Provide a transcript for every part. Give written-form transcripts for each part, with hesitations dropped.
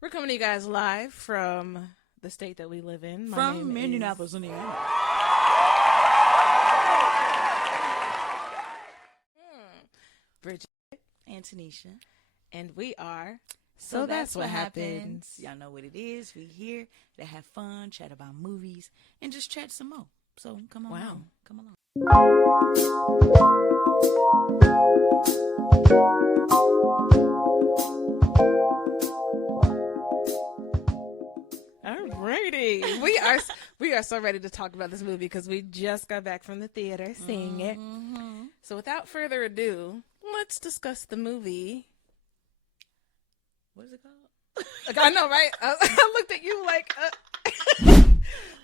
We're coming to you guys live from the state that we live in. From Indianapolis, Indiana. Bridget And Tanisha. and we are. So that's what happens. Y'all know what it is. We here to have fun, chat about movies, and just chat some more. So come on. Wow. Come along. Alrighty, we are so ready to talk about this movie because we just got back from the theater seeing it. So without further ado, let's discuss the movie. What is it called? Like, I know, right? I looked at you like,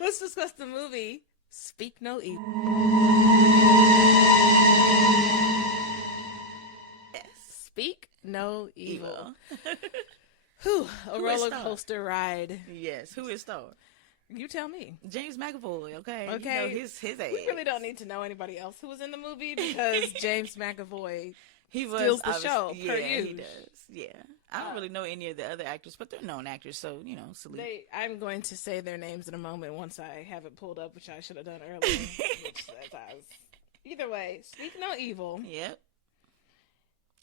let's discuss the movie. Speak No Evil. Yes. Speak No Evil. Evil. Whew, a Who is roller star? coaster ride. Yes. Who is star? You tell me. James McAvoy. Okay. Okay. You know his age. We really don't need to know anybody else who was in the movie because James McAvoy He was steals the obviously- show. Yeah, per he usual. does. Yeah. I don't really know any of the other actors, but they're known actors, so salute. I'm going to say their names in a moment once I have it pulled up, which I should have done earlier. Either way, Speak No Evil. Yep.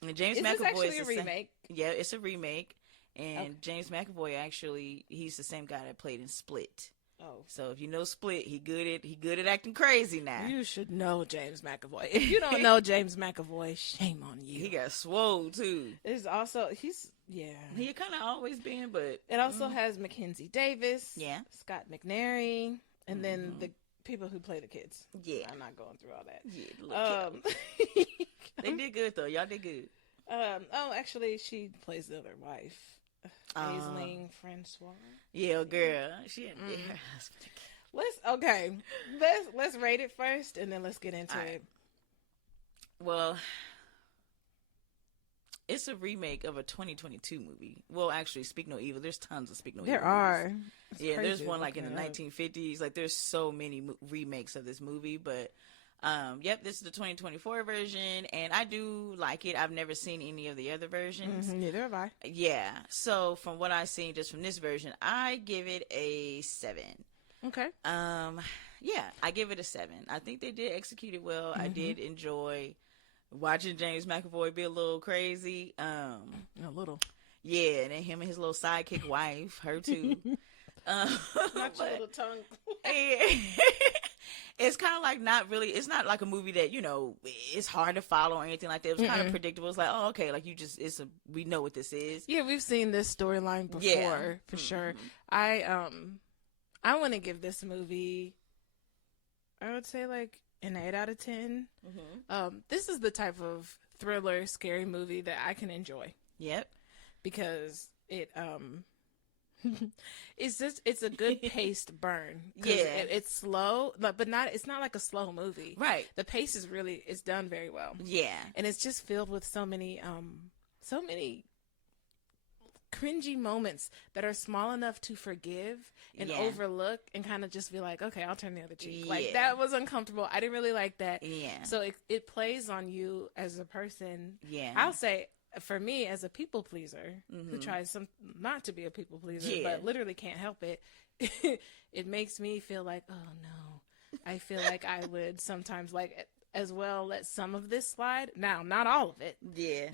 And James Is this McAvoy actually is a the same- remake? Yeah, it's a remake. And Okay. James McAvoy actually, he's the same guy that played in Split. Oh, So if you know Split, he good at acting crazy now. you should know James McAvoy. If you don't know James McAvoy, shame on you. He got swole too. It's also He kind of always been, but It also has Mackenzie Davis, Yeah. Scott McNairy, and then the people who play the kids. yeah, I'm not going through all that. yeah. They did good though. Y'all did good. Actually, she plays the other wife, Aisling Francois. Yeah, girl. She had her husband. Let's rate it first, and then let's get into All right. it. Well, it's a remake of a 2022 movie. Well, actually, Speak No Evil. There's tons of Speak No Evil. There are. movies. It's Yeah, there's crazy one like in the looking it up. 1950s. Like there's so many remakes of this movie, but yep, this is the 2024 version, and I do like it. I've never seen any of the other versions. Neither have I. Yeah, so from what I've seen just from this version, I give it a 7. Okay. Yeah, I give it a 7. I think they did execute it well. I did enjoy watching James McAvoy be a little crazy. A little. Yeah, and then him and his little sidekick wife, her too. Not your but- little tongue. Yeah. It's kind of like not really, it's not like a movie that, it's hard to follow or anything like that. It was kind of predictable. It's like, oh, okay, like we know what this is. Yeah, we've seen this storyline before, Yeah. for sure. I want to give this movie, I would say like an 8 out of 10. This is the type of thriller, scary movie that I can enjoy Yep. because it it's a good paced burn. 'Cause Yeah. it's slow, but it's not like a slow movie. Right. The pace is it's done very well. Yeah. And it's just filled with so many cringy moments that are small enough to forgive and Yeah. overlook and kind of just be like, okay, I'll turn the other cheek. Like, Yeah. that was uncomfortable. I didn't really like that. Yeah. So it plays on you as a person. Yeah. I'll say, for me, as a people pleaser who tries not to be a people pleaser, Yeah. but literally can't help it, it makes me feel like, oh no. I feel like I would sometimes as well let some of this slide. Now, not all of it. Yeah.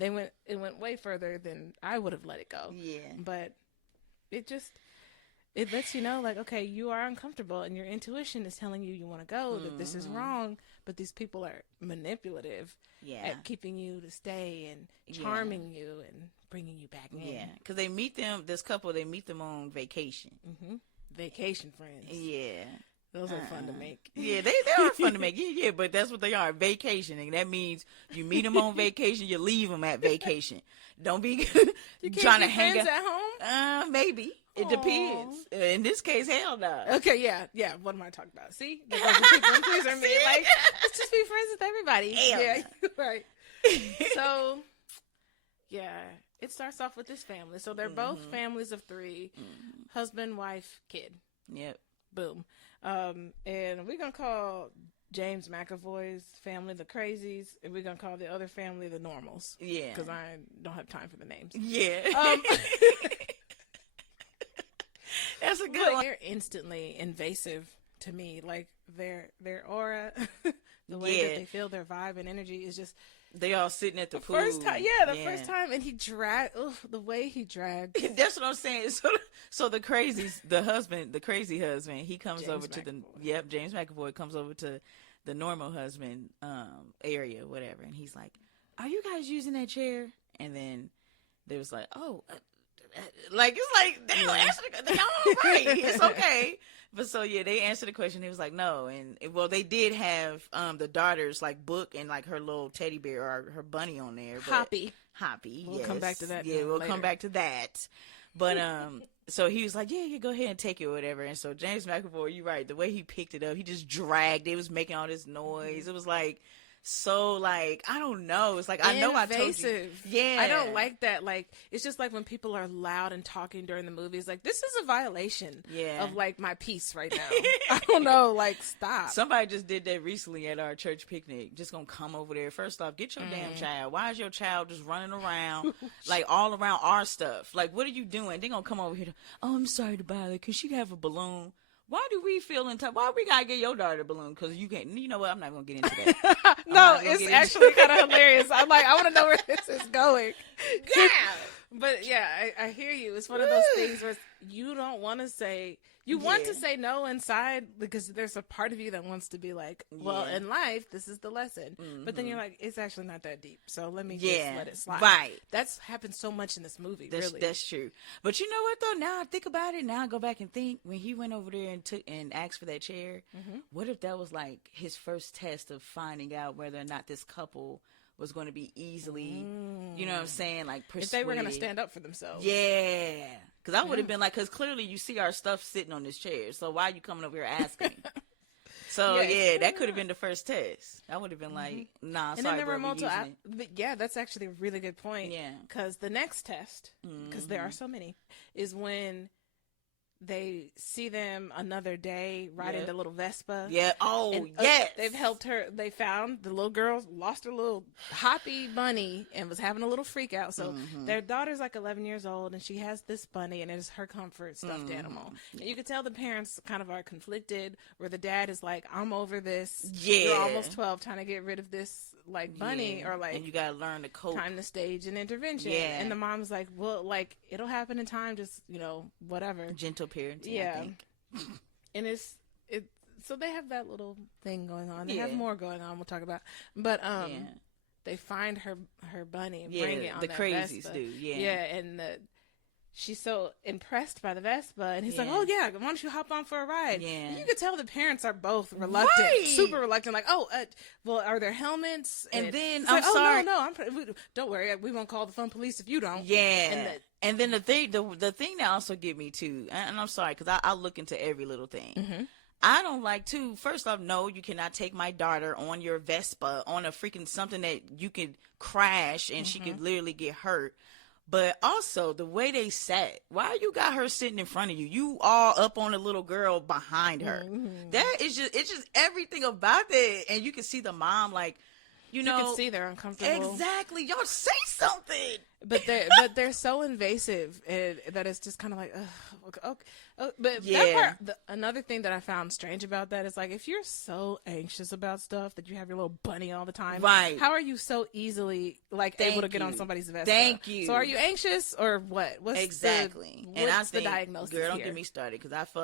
It went way further than I would have let it go. Yeah. But it lets you know, like, okay, you are uncomfortable and your intuition is telling you want to go, that this is wrong, but these people are manipulative Yeah. at keeping you to stay and charming you and bringing you back in. Yeah. Because this couple, they meet them on vacation. Vacation friends. Yeah. Those are fun to make. Yeah, they are fun to make. Yeah, but that's what they are, vacation. And that means you meet them on vacation, you leave them at vacation. Don't be You can't trying be to hang friends out. at home? Maybe. It depends. In this case, hell no. Okay, yeah. What am I talking about? See? There goes the people pleaser me. Like, let's just be friends with everybody. Hell yeah, no. right. So, yeah, it starts off with this family. So they're both families of 3, husband, wife, kid. Yep. Boom. And we're going to call James McAvoy's family the Crazies, and we're going to call the other family the Normals. Yeah. Because I don't have time for the names. Yeah. But they're instantly invasive to me. Like their aura, the way that they feel, their vibe and energy is just. They all sitting at the pool. First time, first time, and he dragged. The way he dragged. That's what I'm saying. So the crazy husband, he comes over to James McAvoy comes over to the normal husband area, whatever, and he's like, "Are you guys using that chair?" And then they was like, "Oh." Like it's like they don't answer they all right. It's okay. But so they answered the question. He was like, no, and they did have the daughter's like book and like her little teddy bear or her bunny on there. Hoppy. We'll come back to that. Yeah, we'll later. come back to that. But so he was like, yeah, go ahead and take it or whatever. And so James McAvoy, you're right. The way he picked it up, he just dragged. It was making all this noise. It was like. So like I don't know. It's like I know I told you. Yeah, I don't like that. Like it's just like when people are loud and talking during the movie. It's like this is a violation. Of like my peace right now. I don't know. Like stop. Somebody just did that recently at our church picnic. Just gonna come over there. First off, get your damn child. Why is your child just running around like all around our stuff? Like what are you doing? They gonna come over here. Oh, I'm sorry to bother. Could she have a balloon? Why do we feel entitled? Why we gotta get your daughter a balloon? Because you can't. You know what? I'm not gonna get into that. No, it's actually kind of hilarious. I'm like, I want to know where this is going. Yeah. But yeah, I hear you. It's one of those things where you don't want to say. You want to say no inside because there's a part of you that wants to be like, well, in life, this is the lesson. But then you're like, it's actually not that deep. So let me just let it slide. Right. That's happened so much in this movie, really. That's true. But you know what, though? Now I think about it. Now I go back and think when he went over there and asked for that chair, what if that was like his first test of finding out whether or not this couple was going to be easily, you know what I'm saying, like persuaded. If they were going to stand up for themselves. Yeah. Because I would have been like, because clearly you see our stuff sitting on this chair. So why are you coming over here asking? So, that could have been the first test. I would have been like, nah, and sorry, then there were multiple. Yeah, that's actually a really good point. Yeah. Because the next test, because there are so many, is when they see them another day riding the little Vespa. Yeah. Oh, and, yes. They've helped her. They found the little girl lost her little hoppy bunny and was having a little freak out. So their daughter's like 11 years old and she has this bunny and it is her comfort stuffed animal. And you could tell the parents kind of are conflicted where the dad is like, I'm over this. Yeah. You're almost 12 trying to get rid of this like bunny or like. And you got to learn to cope. Time to stage an intervention. Yeah. And the mom's like, well, like it'll happen in time. Just, whatever. Gentle parenting, yeah. I think. And so they have that little thing going on. They have more going on we'll talk about. But they find her bunny and bring it on the that crazies Vespa. do. Yeah. Yeah, and she's so impressed by the Vespa and he's like, oh yeah, why don't you hop on for a ride? Yeah. And you could tell the parents are both reluctant, super reluctant, like, well, are there helmets? And then I'm like, sorry. don't worry, we won't call the phone police if you don't. Yeah. And then the thing that also get me too, and I'm sorry because I look into every little thing. I don't like to. First off, no, you cannot take my daughter on your Vespa on a freaking something that you could crash and she could literally get hurt. But also the way they sat, why you got her sitting in front of you? You all up on the little girl behind her. That is it's just everything about it, and you can see the mom like. You can see they're uncomfortable. Exactly. Y'all say something. But they're so invasive that it's just kind of like, okay. But another thing that I found strange about that is like, if you're so anxious about stuff that you have your little bunny all the time, right? How are you so easily able to get on somebody's Vespa? Thank you. So are you anxious or what? What's exactly? What's the diagnosis? Girl, don't here? get me started because I feel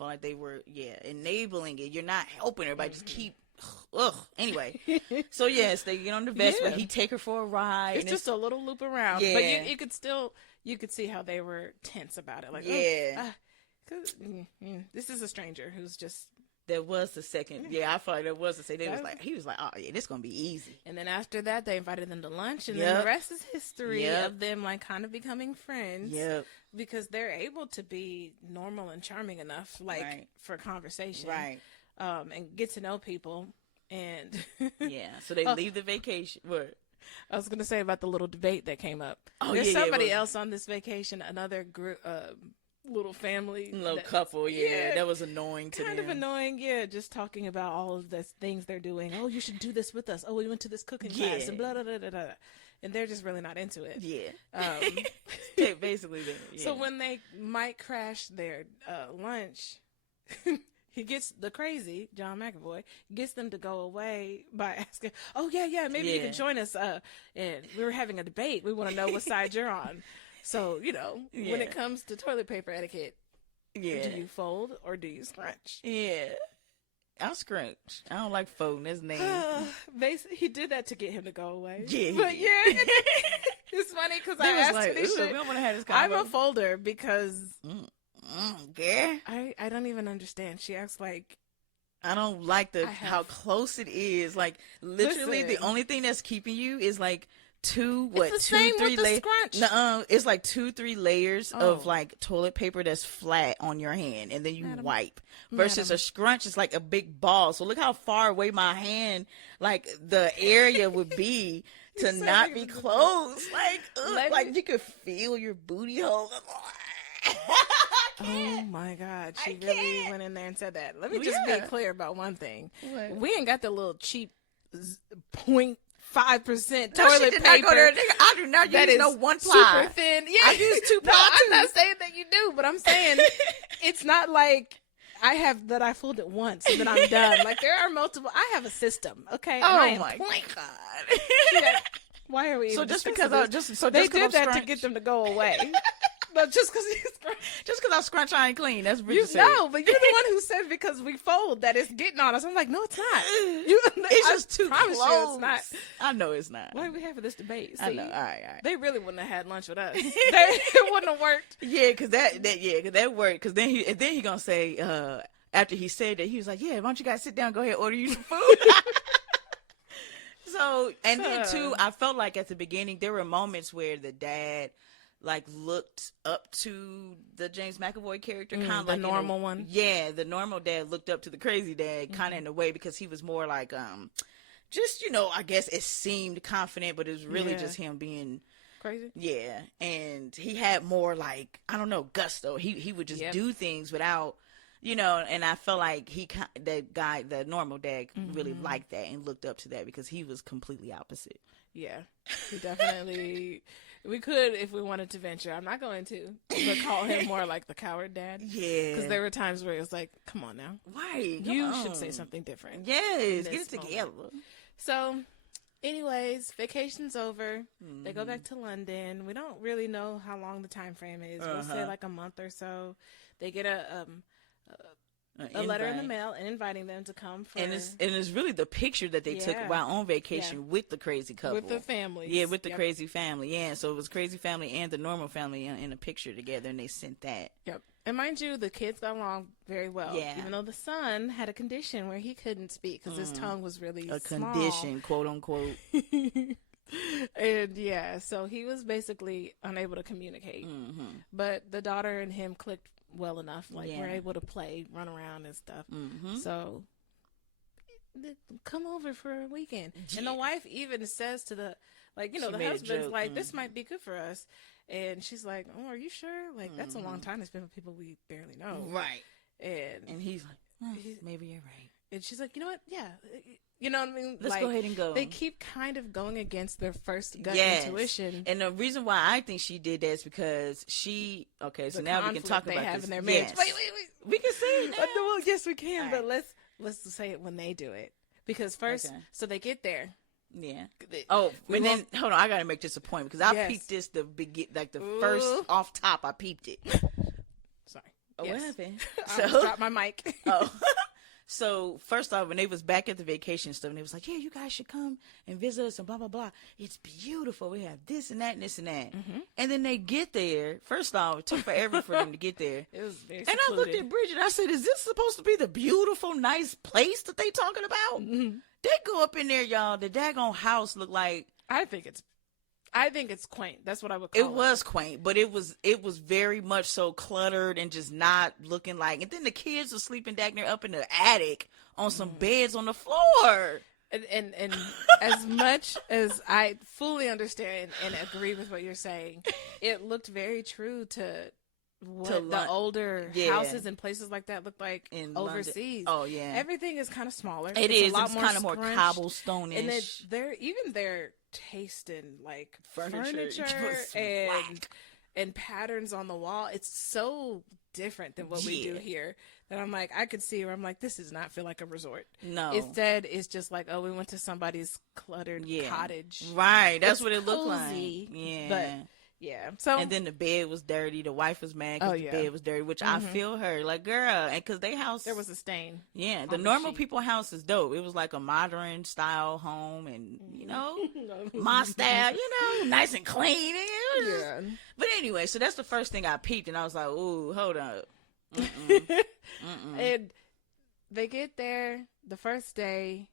like they were enabling it. You're not helping everybody. Just keep. Ugh. Anyway, so yes, they get on the Vespa. He take her for a ride. It's just a little loop around. Yeah. But you could see how they were tense about it. Like, this is a stranger who's just. There was the second. Yeah, I feel like there was the second. He was like, oh yeah, this gonna be easy. And then after that, they invited them to lunch, and then the rest is history of them like kind of becoming friends. Yep. Because they're able to be normal and charming enough, like for conversation. Right. And get to know people, and so they leave the vacation. What? I was gonna say about the little debate that came up. Oh, there's somebody else on this vacation, another group, little family, couple. Yeah, that was annoying to them. Kind of annoying, just talking about all of the things they're doing. Oh, you should do this with us. Oh, we went to this cooking class and blah blah blah blah. and they're just really not into it. Yeah. Basically, yeah. So when they might crash their lunch, he gets the crazy John McAvoy gets them to go away by asking, "Oh yeah, maybe you can join us." And we were having a debate. We want to know what side you're on. So when it comes to toilet paper etiquette, do you fold or do you scrunch? Yeah. I'll scrunch. I don't like folding. That's nasty. Basically, he did that to get him to go away. Yeah. But it's funny because I asked like, this shit. We don't want to have this I'm a folder because girl. I don't even understand. She acts like I don't like how close it is. Like literally, the only thing that's keeping you is like two, 3 layers. No, it's like 2-3 layers of like toilet paper that's flat on your hand, and then you wipe. Versus a scrunch is like a big ball. So look how far away my hand, like the area would be to not be close. Like you could feel your booty hole. Oh my God, she really went in there and said that. Let me just be clear about one thing. What? We ain't got the little cheap 0.5% toilet paper. I do not use no one ply. Super thin. Yeah, I use 2 ply. I'm not saying that you do, but I'm saying it's not like I fold it once and then I'm done. Like there are multiple. I have a system. Okay. Oh my God. Why are we? So even just because they did that to get them to go away. No, just because I scrunch, I ain't clean. That's what you said. No, but you're the one who said because we fold that it's getting on us. I'm like, no, it's not. It's just too close. You it's not. I know it's not. Why are we having this debate? See, I know. All right. They really wouldn't have had lunch with us. It wouldn't have worked. Yeah, because that worked. Because then he gonna say after he said that he was like, yeah, why don't you guys sit down, go ahead, order you some food. So then too, I felt like at the beginning there were moments where the dad like looked up to the James McAvoy character, kind of like the normal one. Yeah, the normal dad looked up to the crazy dad, kind of in a way, because he was more like just I guess it seemed confident, but it was really just him being crazy. Yeah, and he had more like, I don't know, gusto. He would just do things without. And I felt like the normal dad, really liked that and looked up to that because he was completely opposite. Yeah, he definitely. We could, if we wanted to venture. I'm not going to, but call him more like the coward dad. Yeah, because there were times where it was like, "Come on now, right? You should say something different." Yes, get it together. So, anyways, vacation's over. They go back to London. We don't really know how long the time frame is. We'll say like a month or so. They get a letter in the mail and inviting them to come for, and it's really the picture that they took while on vacation with the crazy couple, with the family, with the crazy family, so it was crazy family and the normal family in a picture together, and they sent that. And mind you, the kids got along very well, even though the son had a condition where he couldn't speak because his tongue was really small. Condition, quote unquote. And so he was basically unable to communicate, but the daughter and him clicked well enough, like we're able to play, run around and stuff. So come over for a weekend. And the wife even says to the the husband's like, this might be good for us, and she's like, oh, are you sure? Like that's a long time to spend with people we barely know, right? And he's like, maybe you're right. And she's like, you know what? Yeah. You know what I mean? Let's go ahead and go. They keep kind of going against their first gut intuition. And the reason why I think she did that is because so now we can talk about this. In their marriage. Wait. We can say it now. Well, yes, we can. Right. But let's say it when they do it. Because first, so they get there. Yeah. Hold on. I got to make this a point because I peeped this the first off top. I peeped it. Sorry. Oh, what happened? I dropped my mic. So first off, when they was back at the vacation stuff, and they was like, yeah, you guys should come and visit us and blah, blah, blah. It's beautiful. We have this and that and this and that. And then they get there. First off, it took forever for them to get there. It was very secluded. And I looked at Bridget. I said, is this supposed to be the beautiful, nice place that they talking about? They go up in there, y'all. The daggone house looked like. I think it's quaint. That's what I would call it. It was quaint, but it was very much so cluttered and just not looking like. And then the kids were sleeping back there up in the attic on some beds on the floor. And as much as I fully understand and agree with what you're saying, it looked very true to what the older houses and places like that look like in overseas. London. Oh yeah, everything is kind of smaller. It's kind of more cobblestone-ish. And their taste in like furniture and patterns on the wall. It's so different than what we do here. That I'm like, I could see where I'm like, this does not feel like a resort. No. Instead, it's just like, oh, we went to somebody's cluttered cottage. Right. That's what it looked like. Yeah. But yeah. So and then the bed was dirty. The wife was mad because the bed was dirty, which I feel her. Like, girl, and because they house there was a stain. Yeah. The normal people house is dope. It was like a modern style home, and my style, nice and clean. But anyway, so that's the first thing I peeped, and I was like, ooh, hold up. And they get there the first day.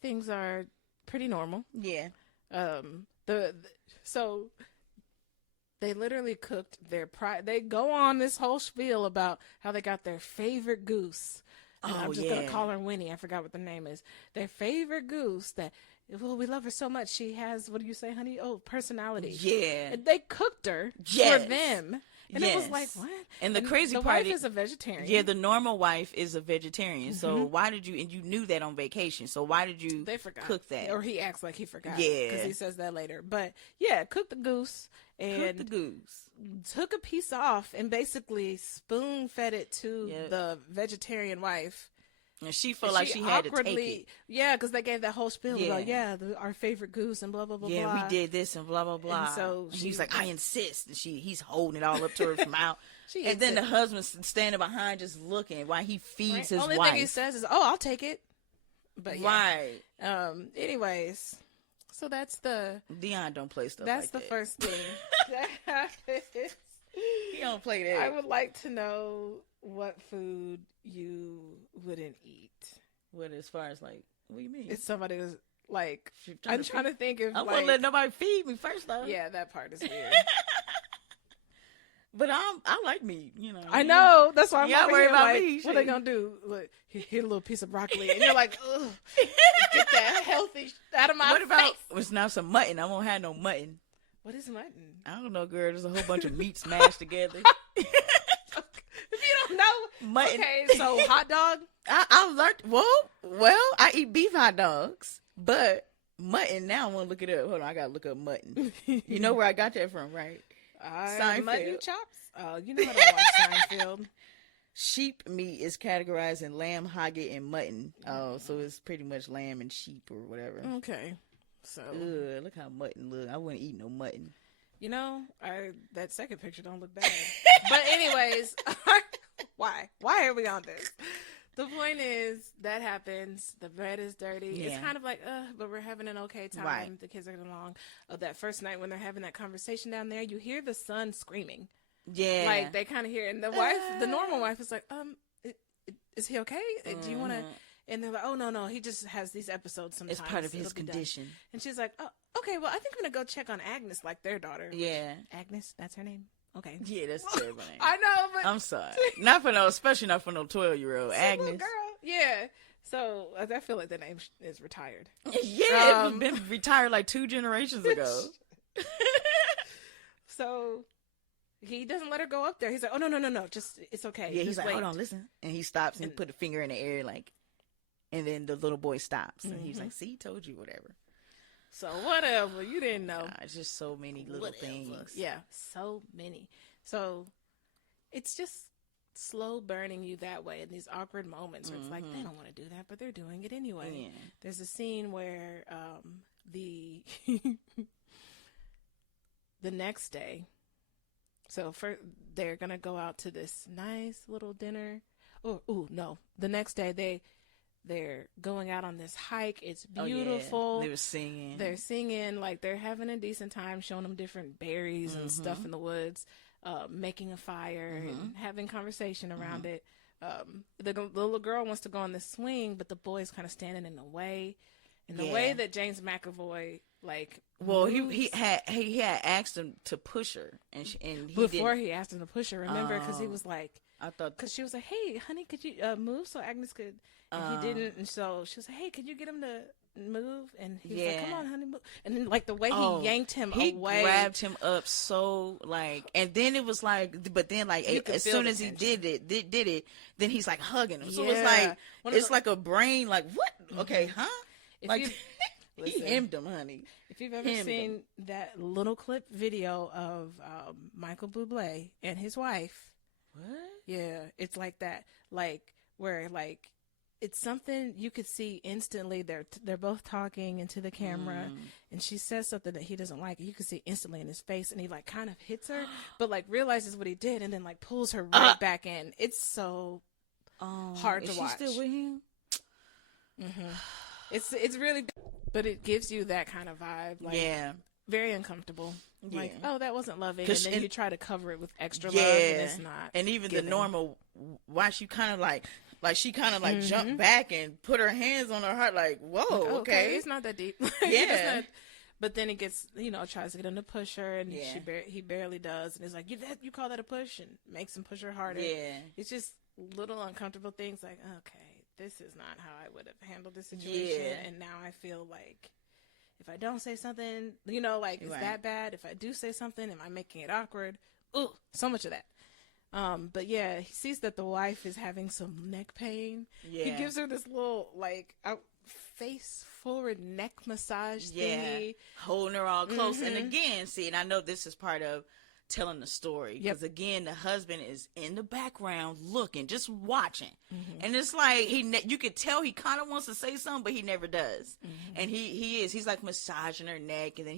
Things are pretty normal. Yeah. So they literally cooked they go on this whole spiel about how they got their favorite goose. And I'm just gonna call her Winnie. I forgot what the name is. Their favorite goose that. Well, we love her so much. She has, what do you say, honey? Oh, personality. Yeah. And they cooked her for them. And it was like, what? And the crazy part wife is a vegetarian. Yeah, the normal wife is a vegetarian. So why did you, and you knew that on vacation. So why did you cook that? Or he acts like he forgot. Yeah. Because he says that later. But yeah, cooked the goose. And took a piece off and basically spoon fed it to the vegetarian wife. And she felt like she had to take it. Yeah, because they gave that whole spiel about, our favorite goose and blah, blah, blah, blah. Yeah, we did this and blah, blah, blah. And so she's like, I insist. And he's holding it all up to her from out. And then the husband's standing behind just looking while he feeds his wife. Only thing he says is, oh, I'll take it. But right. Anyways, so that's Dion don't play stuff that's like the first thing that happens. He don't play that. I would like to know what food you wouldn't eat. What, as far as like, what do you mean? If somebody was like, I'm trying to think if I wouldn't let nobody feed me first though. Yeah, that part is weird. But I like meat, I know. That's why I'm not worried about me. What are they gonna do? Like, hit a little piece of broccoli, and you're like, ugh, get that healthy out of my face. It's now some mutton. I won't have no mutton. What is mutton? I don't know, girl. There's a whole bunch of meat smashed together. If you don't know, mutton. Okay, so hot dog. I learned. Well, I eat beef hot dogs, but mutton. Now I want to look it up. Hold on, I gotta look up mutton. You know where I got that from, right? Mutton chops. Oh, you know how to watch Seinfeld. Sheep meat is categorized in lamb, hogget, and mutton. Oh, so it's pretty much lamb and sheep or whatever. Okay. So look how mutton look. I wouldn't eat no mutton. That second picture don't look bad. But anyways, why are we on this? The point is that happens. The bread is dirty. Yeah. It's kind of like, but we're having an okay time. Right. The kids are getting along. That first night when they're having that conversation down there, you hear the son screaming. Yeah, like they kind of hear, and the wife, the normal wife, is like, is he okay? Do you want to? And they're like, oh no, he just has these episodes sometimes. It's part of his condition. And she's like, oh, okay, well, I think I'm gonna go check on Agnes, like their daughter. Yeah, Agnes, that's her name. Okay. Yeah, that's terrible name. I know, but I'm sorry. Especially not for no 12-year-old. Agnes. Girl. Yeah. So I feel like the name is retired. Yeah, it's been retired like 2 generations ago. So he doesn't let her go up there. He's like, oh no, just it's okay. Yeah, just he's like, wait. hold on, listen. And he stops and put a finger in the air, like, and then the little boy stops and he's like, see, told you, whatever. So whatever, you didn't know. It's just so many little things. Yeah, so many. So it's just slow burning you that way in these awkward moments where it's like they don't want to do that, but they're doing it anyway. Yeah. There's a scene where the next day, so they're gonna go out to this nice little dinner. No, the next day they're going out on this hike. It's beautiful. Oh, yeah. They were singing. They're singing, like they're having a decent time, showing them different berries and stuff in the woods, making a fire and having conversation around it. The little girl wants to go on the swing, but the boy's kind of standing in the way. And the way that James McAvoy, he had asked him to push her, and he asked him to push her. Remember, because he was like, because she was like, "Hey, honey, could you move so Agnes could?" And he didn't, and so she was like, "Hey, could you get him to move, and he was like, come on, honey, move. And then like the way he yanked him he away, grabbed him up so like, and then it was like, but then like as soon as he did it, then he's like hugging him. So it's like a brain like, what? Okay, huh? Like he hemmed him, honey. If you've ever seen that little clip video of Michael Bublé and his wife, what? Yeah, it's like that, like where like it's something you could see instantly. They're both talking into the camera, and she says something that he doesn't like. You can see instantly in his face, and he like kind of hits her, but like realizes what he did, and then like pulls her right back in. It's so hard to watch. Is she still with him? It's really, but it gives you that kind of vibe. Like, very uncomfortable. Like, oh, that wasn't loving, and then you try to cover it with extra love, and it's not. And even the normal wife, you kind of like she kind of like jumped back and put her hands on her heart, like, whoa, okay, it's not that deep. But then it gets, tries to get him to push her, and he barely does, and it's like, you call that a push, and makes him push her harder. Yeah, it's just little uncomfortable things, like, okay, this is not how I would have handled this situation, and now I feel like if I don't say something, like, is that bad? If I do say something, am I making it awkward? Ooh, so much of that. But yeah, he sees that the wife is having some neck pain. Yeah. He gives her this little, like, face forward neck massage thingy. Holding her all close. And again, see, and I know this is part of telling the story. Because again, the husband is in the background looking, just watching. And it's like, you could tell he kind of wants to say something, but he never does. And he's like massaging her neck, and then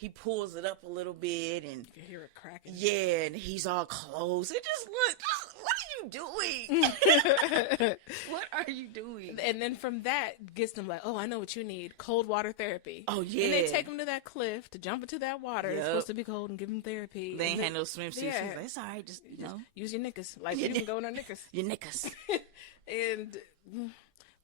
he pulls it up a little bit, and you can hear it cracking. Yeah, and he's all close. It just what are you doing? What are you doing? And then from that gets them like, oh, I know what you need. Cold water therapy. Oh, yeah. And they take him to that cliff to jump into that water. It's supposed to be cold, and give him therapy. They ain't had no swimsuits. Yeah. She's like, it's all right. Just use your knickers. Like, you can go in our knickers. Your knickers. And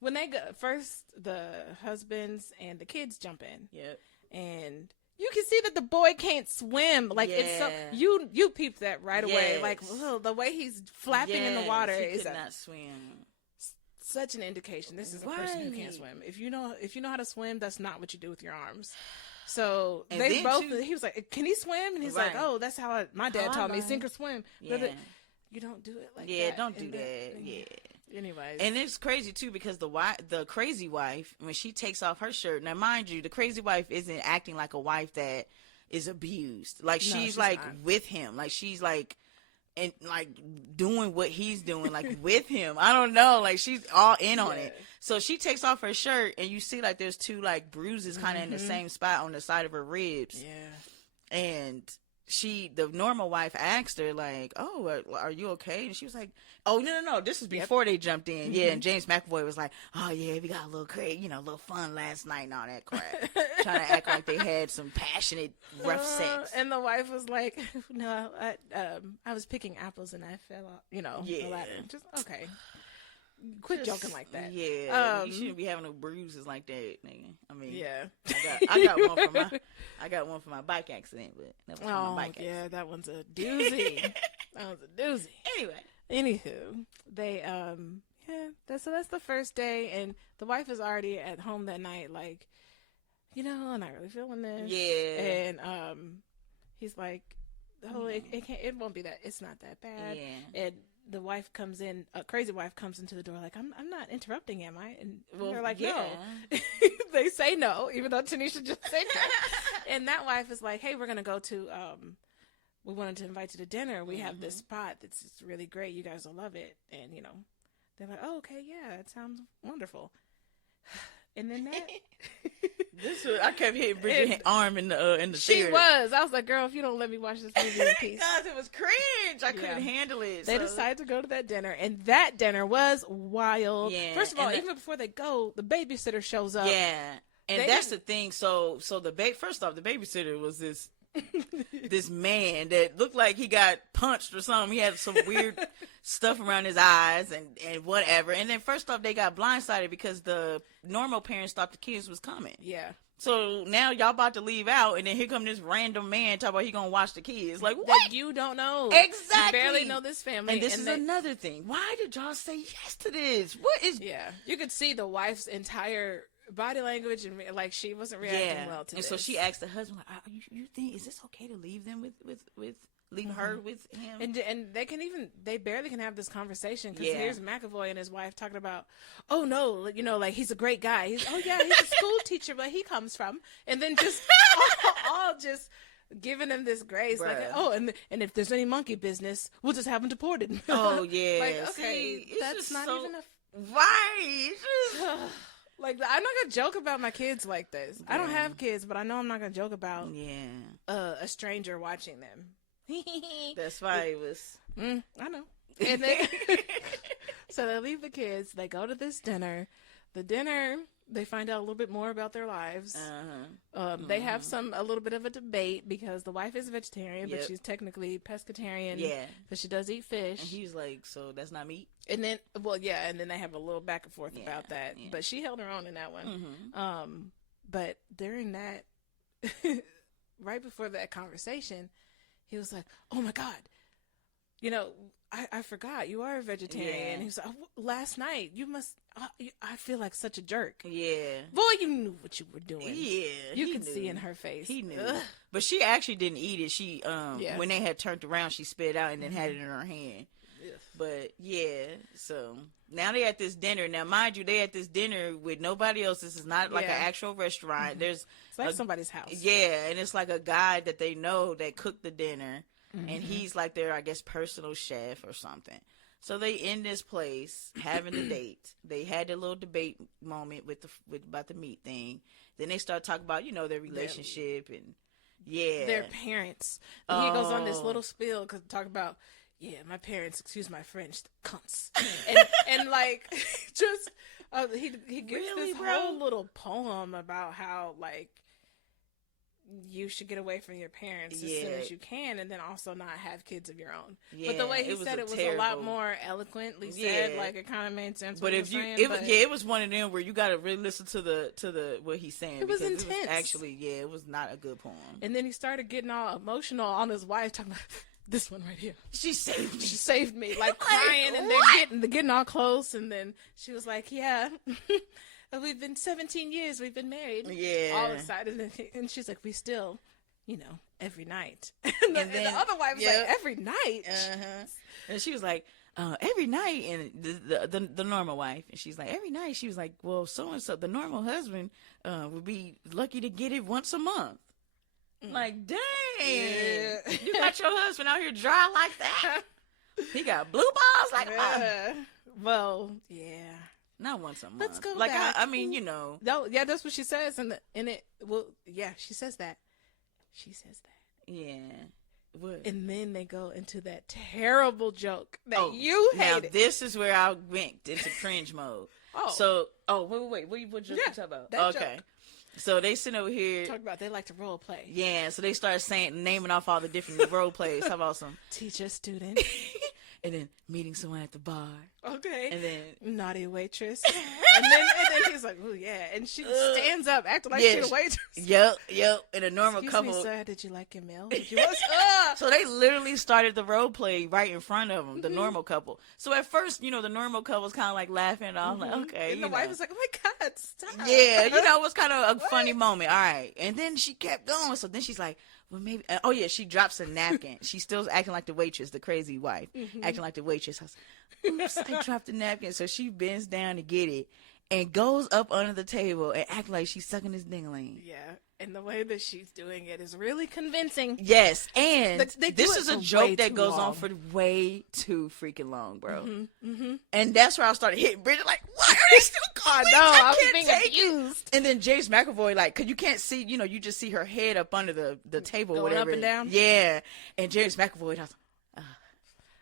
when they go, first the husbands and the kids jump in. Yep. And you can see that the boy can't swim. Like, it's so, you peeped that right away. Like, the way he's flapping in the water is not swim. Such an indication. This is a person who can't swim. If you know how to swim, that's not what you do with your arms. So and they both. He was like, "Can he swim?" And he's like, "Oh, that's how my dad taught me, sink or swim." Yeah. You don't do it like that. Yeah, don't do that. Yeah. Anyways, and it's crazy too, because the crazy wife, when she takes off her shirt, now mind you, the crazy wife isn't acting like a wife that is abused. Like, she's like not with him. Like, she's like, and like doing what he's doing, like with him. I don't know. Like, she's all in on it. So she takes off her shirt, and you see like there's two like bruises kind of in the same spot on the side of her ribs. Yeah. And the normal wife asked her, like, oh, are you okay? And she was like, oh, no, this is before they jumped in. Yeah, and James McAvoy was like, oh, yeah, we got a little crazy, a little fun last night and all that crap. Trying to act like they had some passionate, rough sex. And the wife was like, no, I was picking apples and I fell off, the ladder. Just, okay. Quit joking like that. Yeah, you shouldn't be having no bruises like that, nigga. I mean, I got one for my bike accident, but that was my bike accident. That one's a doozy. That was a doozy. Anywho, they that's the first day, and the wife is already at home that night, like, I'm not really feeling this. Yeah, and he's like, oh, it won't be that. It's not that bad. Yeah, and the wife comes in, a crazy wife comes into the door like, I'm not interrupting, am I? And they're like, no. They say no, even though Tanisha just said no. And that wife is like, hey, we're going to go to, we wanted to invite you to dinner. We have this spot that's really great. You guys will love it. And, they're like, oh, okay, yeah, it sounds wonderful. And then that... I kept hitting Bridget's arm in the theater. She was. I was like, girl, if you don't let me watch this movie in peace. Because it was cringe. I couldn't handle it. They decided to go to that dinner, and that dinner was wild. Yeah. First of all, even before they go, the babysitter shows up. Yeah. And that's the thing. So first off, the babysitter was this this man that looked like he got punched or something. He had some weird stuff around his eyes and whatever. And then first off, they got blindsided because the normal parents thought the kids was coming. Yeah. So now y'all about to leave out, and then here come this random man talking about he gonna watch the kids. Like, what? That you don't know. Exactly. You barely know this family. And this is another thing. Why did y'all say yes to this? What is... Yeah. You could see the wife's entire body language and like she wasn't reacting well to and this. so she asked the husband, like, you think, is this okay to leave them with leave her with him? And they barely can have this conversation because here's McAvoy and his wife talking about, oh no, like he's a great guy. He's a school teacher, but he comes from, and then just all just giving him this grace, Bruh. like, and if there's any monkey business, we'll just have him deported. Oh yeah, like, okay, see, that's not so, even a right. like, I'm not gonna joke about my kids like this. I don't have kids, but I know I'm not gonna joke about a stranger watching them. That's why it was. I know. And then, so they leave the kids. They go to this dinner. The dinner, they find out a little bit more about their lives. They have a little bit of a debate because the wife is a vegetarian, but she's technically pescatarian. Yeah, but she does eat fish. And he's like, so that's not meat. And then, and then they have a little back and forth about that. Yeah. But she held her own in that one. But during that, right before that conversation, he was like, oh my God, I forgot you are a vegetarian. Yeah. He was like, last night you must, I feel like such a jerk. Yeah. Boy, you knew what you were doing. Yeah. You could see in her face. He knew. Ugh. But she actually didn't eat it. She, when they had turned around, she spit it out and then had it in her hand. Yes. But so now they at this dinner. Now, mind you, they at this dinner with nobody else. This is not like an actual restaurant. It's like somebody's house. Yeah, and it's like a guy that they know that cooked the dinner, and he's like their, I guess, personal chef or something. So they in this place having the date. They had a little debate moment with about the meat thing. Then they start talking about their relationship and their parents. And he goes on this little spiel because talk about. Yeah, my parents, excuse my French, cunts. and like, just, he gives this whole little poem about how, like, you should get away from your parents as soon as you can, and then also not have kids of your own. Yeah, but the way he said it was a lot more eloquently said, like, it kind of made sense. But if it was one of them where you got to really listen to the what he's saying. It was intense. It was actually, it was not a good poem. And then he started getting all emotional on his wife, talking about, this one right here. She saved me. She saved me. Like crying and then getting all close. And then she was like, yeah, we've been 17 years. We've been married. Yeah. All excited. And she's like, we still, every night. And then the other wife was like, every night? And she was like, every night. And the normal wife. And she's like, every night. She was like, well, so-and-so, the normal husband would be lucky to get it once a month. Like, dang, you got your husband out here dry like that? He got blue balls like that. Well, yeah. Not once a month. Let's go like, back. I mean, No, that's what she says. She says that. She says that. Yeah. What? And then they go into that terrible joke that you hated. Now, this is where I went into cringe mode. Wait. What joke you talking about? Okay. Joke. So they sit over here. Talk about they like to role play. Yeah, so they start naming off all the different role plays. How about some teacher, student, and then meeting someone at the bar. Okay. And then naughty waitress. and then he's like, oh yeah, and she stands up, acting like she's a waitress. Yep. And a normal couple. Excuse me, sir, did you like your meal? So they literally started the role play right in front of them, the normal couple. So at first, the normal couple was kind of like laughing and all, like, okay. And the wife was like, oh my God, stop. Yeah, it was kind of a funny moment. All right. And then she kept going. So then she's like, well, maybe. She drops a napkin. She's still acting like the waitress, the crazy wife, acting like the waitress. I was, oops, I dropped the napkin. So she bends down to get it and goes up under the table and act like she's sucking his ding-a-ling. Yeah. And the way that she's doing it is really convincing. Yes, and this is a joke that goes on for way too freaking long, bro. And that's where I started hitting Bridget, like, why are they still going? I was being abused. And then James McAvoy, like, because you can't see, you just see her head up under the table, going whatever. Up and down? Yeah. And James McAvoy,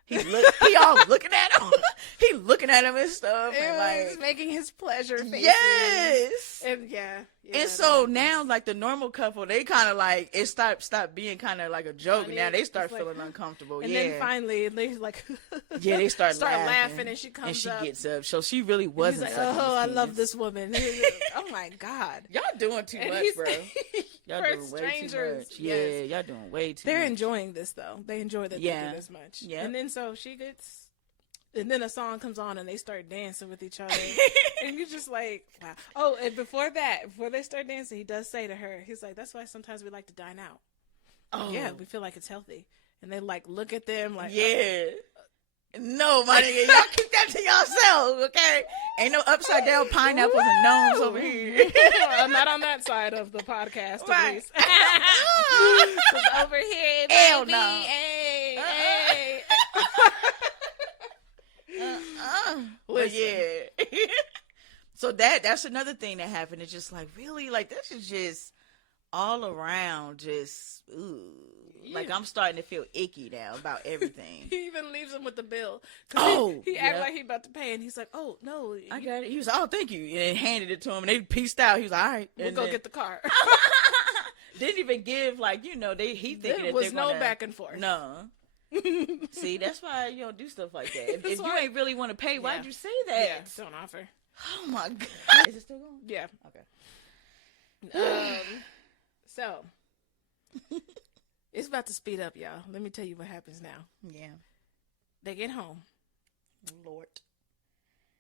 he all looking at him. He looking at him and stuff. And was making his pleasure faces. Yes. And and so now, like, the normal couple, they kind of like, it stopped being kind of like a joke. Now they start feeling uncomfortable. And then finally, they like, they start laughing, and she comes and she up. gets up. So she really wasn't. He's like, I love this woman. Oh my God, y'all doing too much, bro. Y'all doing way too much. Yeah, y'all doing way too. They're enjoying this though. They enjoy that they do this much. Yeah. And then so she gets And then a song comes on and they start dancing with each other. And you're just like, wow. Oh, and before they start dancing, he does say to her, he's like, that's why sometimes we like to dine out. Oh. Yeah, we feel like it's healthy. And they like look at them like, yeah. No, my nigga, y'all keep that to yourself, okay? Ain't no upside down pineapples and gnomes over here. Not on that side of the podcast, right. At least. 'Cause over here, baby, hell no. Hey. Well, yeah. So that's another thing that happened. It's just like, really, like, this is just all around just, ooh. Yeah. Like, I'm starting to feel icky now about everything. He even leaves him with the bill. He act like he about to pay, and he's like, oh, no. I got it. He was like, oh, thank you. And handed it to him, and they pieced out. He was like, all right. We'll go get the car. Didn't even give, like, you know, he thinking there was no back and forth. No. See, that's why you don't do stuff like that. If you ain't really want to pay, why'd you say that? Yeah, don't offer. Oh, my God. Is it still going? Yeah. Okay. So... It's about to speed up, y'all. Let me tell you what happens now. Yeah. They get home. Lord.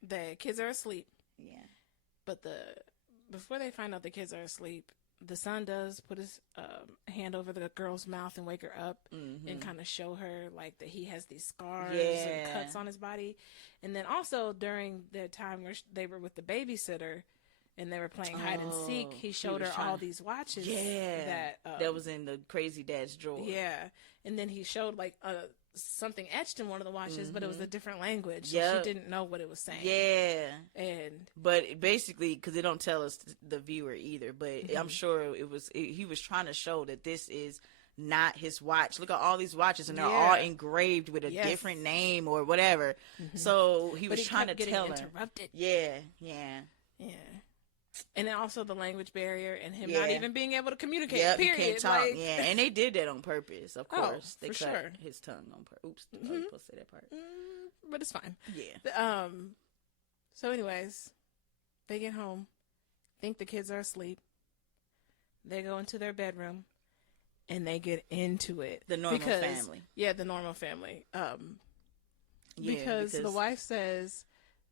The kids are asleep. Yeah. But before they find out the kids are asleep, the son does put his hand over the girl's mouth and wake her up and kind of show her like that he has these scars and cuts on his body. And then also during the time where they were with the babysitter, and they were playing hide and seek, he showed her all these watches. Yeah. That was in the crazy dad's drawer. Yeah. And then he showed like something etched in one of the watches, but it was a different language. So she didn't know what it was saying. Yeah. But basically, because they don't tell us the viewer either, but I'm sure he was trying to show that this is not his watch. Look at all these watches, and they're all engraved with a different name or whatever. So he was trying to tell her. Interrupted. Yeah. And then also the language barrier and him not even being able to communicate. Period. He can't talk. And they did that on purpose. Of course, they cut his tongue on purpose. Oops, I was supposed to say that part. But it's fine. Yeah. So, anyways, they get home, think the kids are asleep. They go into their bedroom, and they get into it. The normal family. Yeah, the normal family. Because the wife says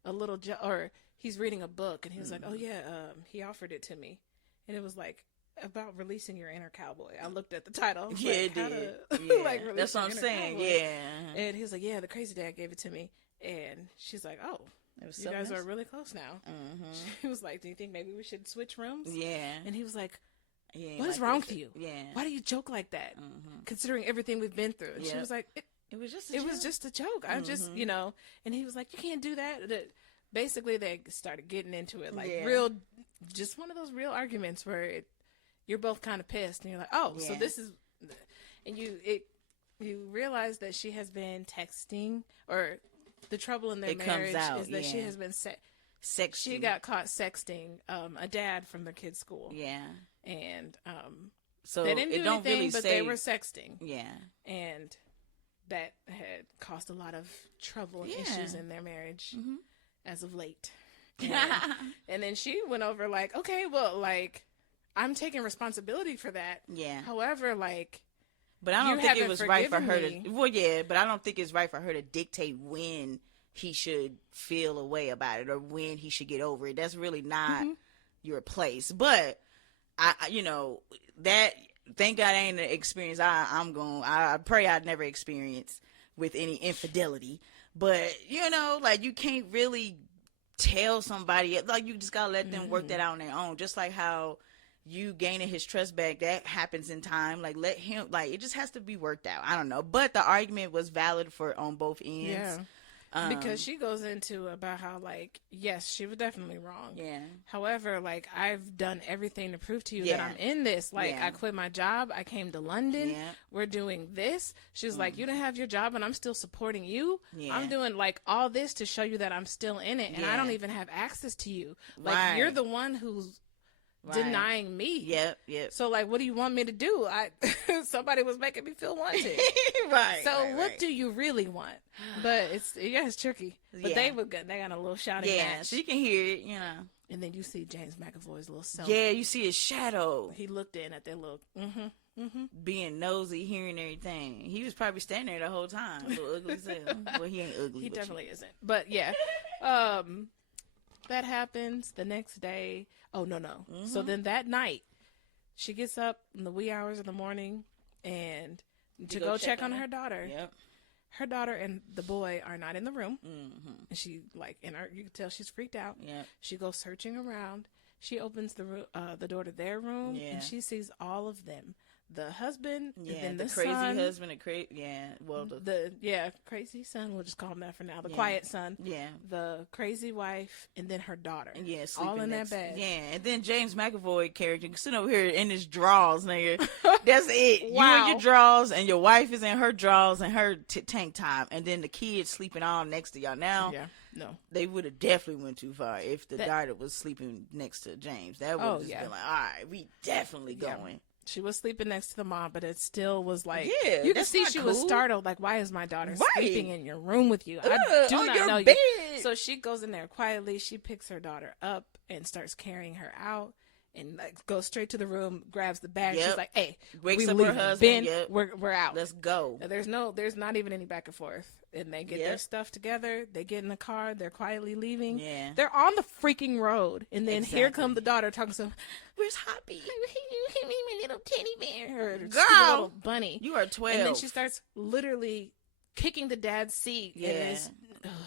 a little or he's reading a book, and he was like, oh, yeah, he offered it to me. And it was like, about releasing your inner cowboy. I looked at the title. Yeah, like, it did. like, that's what I'm saying. Cowboy. Yeah. And he was like, yeah, the crazy dad gave it to me. And she's like, oh, you guys are really close now. She was like, do you think maybe we should switch rooms? Yeah. And he was like, what is wrong with you? Yeah. Why do you joke like that? Considering everything we've been through. And she was like, it was just a joke. I'm just, and he was like, you can't do that. Basically, they started getting into it, like real, just one of those real arguments where you're both kind of pissed, and you're like, oh, so this is, and you realize that she has been texting, or the trouble in their marriage is that she has been sexting. She got caught sexting a dad from their kid's school. Yeah, and so they didn't do anything, really but they were sexting. Yeah, and that had caused a lot of trouble and issues in their marriage. As of late. And then she went over like, okay, well, like, I'm taking responsibility for that. Yeah. However, like, but I don't think it was right for her to, but I don't think it's right for her to dictate when he should feel a way about it or when he should get over it. That's really not your place. But I that, thank God ain't an experience I pray I'd never experience with any infidelity. But, like, you can't really tell somebody, like, you just gotta let them work that out on their own. Just like how you gaining his trust back, that happens in time. Like, let him, like, it just has to be worked out. I don't know. But the argument was valid on both ends. Yeah. Because she goes into about how, like, yes, she was definitely wrong. Yeah. However, like, I've done everything to prove to you that I'm in this. Like, I quit my job. I came to London. Yeah. We're doing this. She was like, you don't have your job and I'm still supporting you. Yeah. I'm doing, like, all this to show you that I'm still in it. And I don't even have access to you. Like, you're the one who's denying me. Yep. So, like, what do you want me to do? Somebody was making me feel wanted. So what do you really want? But it's tricky. But they were good. They got a little shouting match. So you can hear it, And then you see James McAvoy's little self. Yeah, you see his shadow. He looked in at their little being nosy, hearing everything. He was probably standing there the whole time. A little ugly as hell. Well, he ain't ugly. He definitely isn't. But yeah, that happens the next day. Oh, no. So then that night, she gets up in the wee hours of the morning and to go check on her daughter. Yep. Her daughter and the boy are not in the room. And she, like, you can tell she's freaked out. Yep. She goes searching around. She opens the door to their room, and she sees all of them. The husband, and then the crazy son, husband, crazy son. We'll just call him that for now. The quiet son, the crazy wife, and then her daughter. All in that bed. Yeah, and then James McAvoy character sitting over here in his drawers, nigga. That's it. Wow. You in your drawers, and your wife is in her drawers and her tank top, and then the kids sleeping all next to y'all. Now, no, they would have definitely went too far if the daughter was sleeping next to James. That would have been like, all right, we definitely going. She was sleeping next to the mom, but it still was like, you can see she was startled. Like, why is my daughter sleeping in your room with you? I do not know you. So she goes in there quietly. She picks her daughter up and starts carrying her out and like goes straight to the room, grabs the bag. She's like, hey, wakes up her husband. Ben, we're out. Let's go. There's not even any back and forth. And they get their stuff together. They get in the car. They're quietly leaving. Yeah. They're on the freaking road. And then here come the daughter talking to them. Where's Hoppy? My little teddy bear. Or little bunny. You are 12. And then she starts literally kicking the dad's seat. Yeah.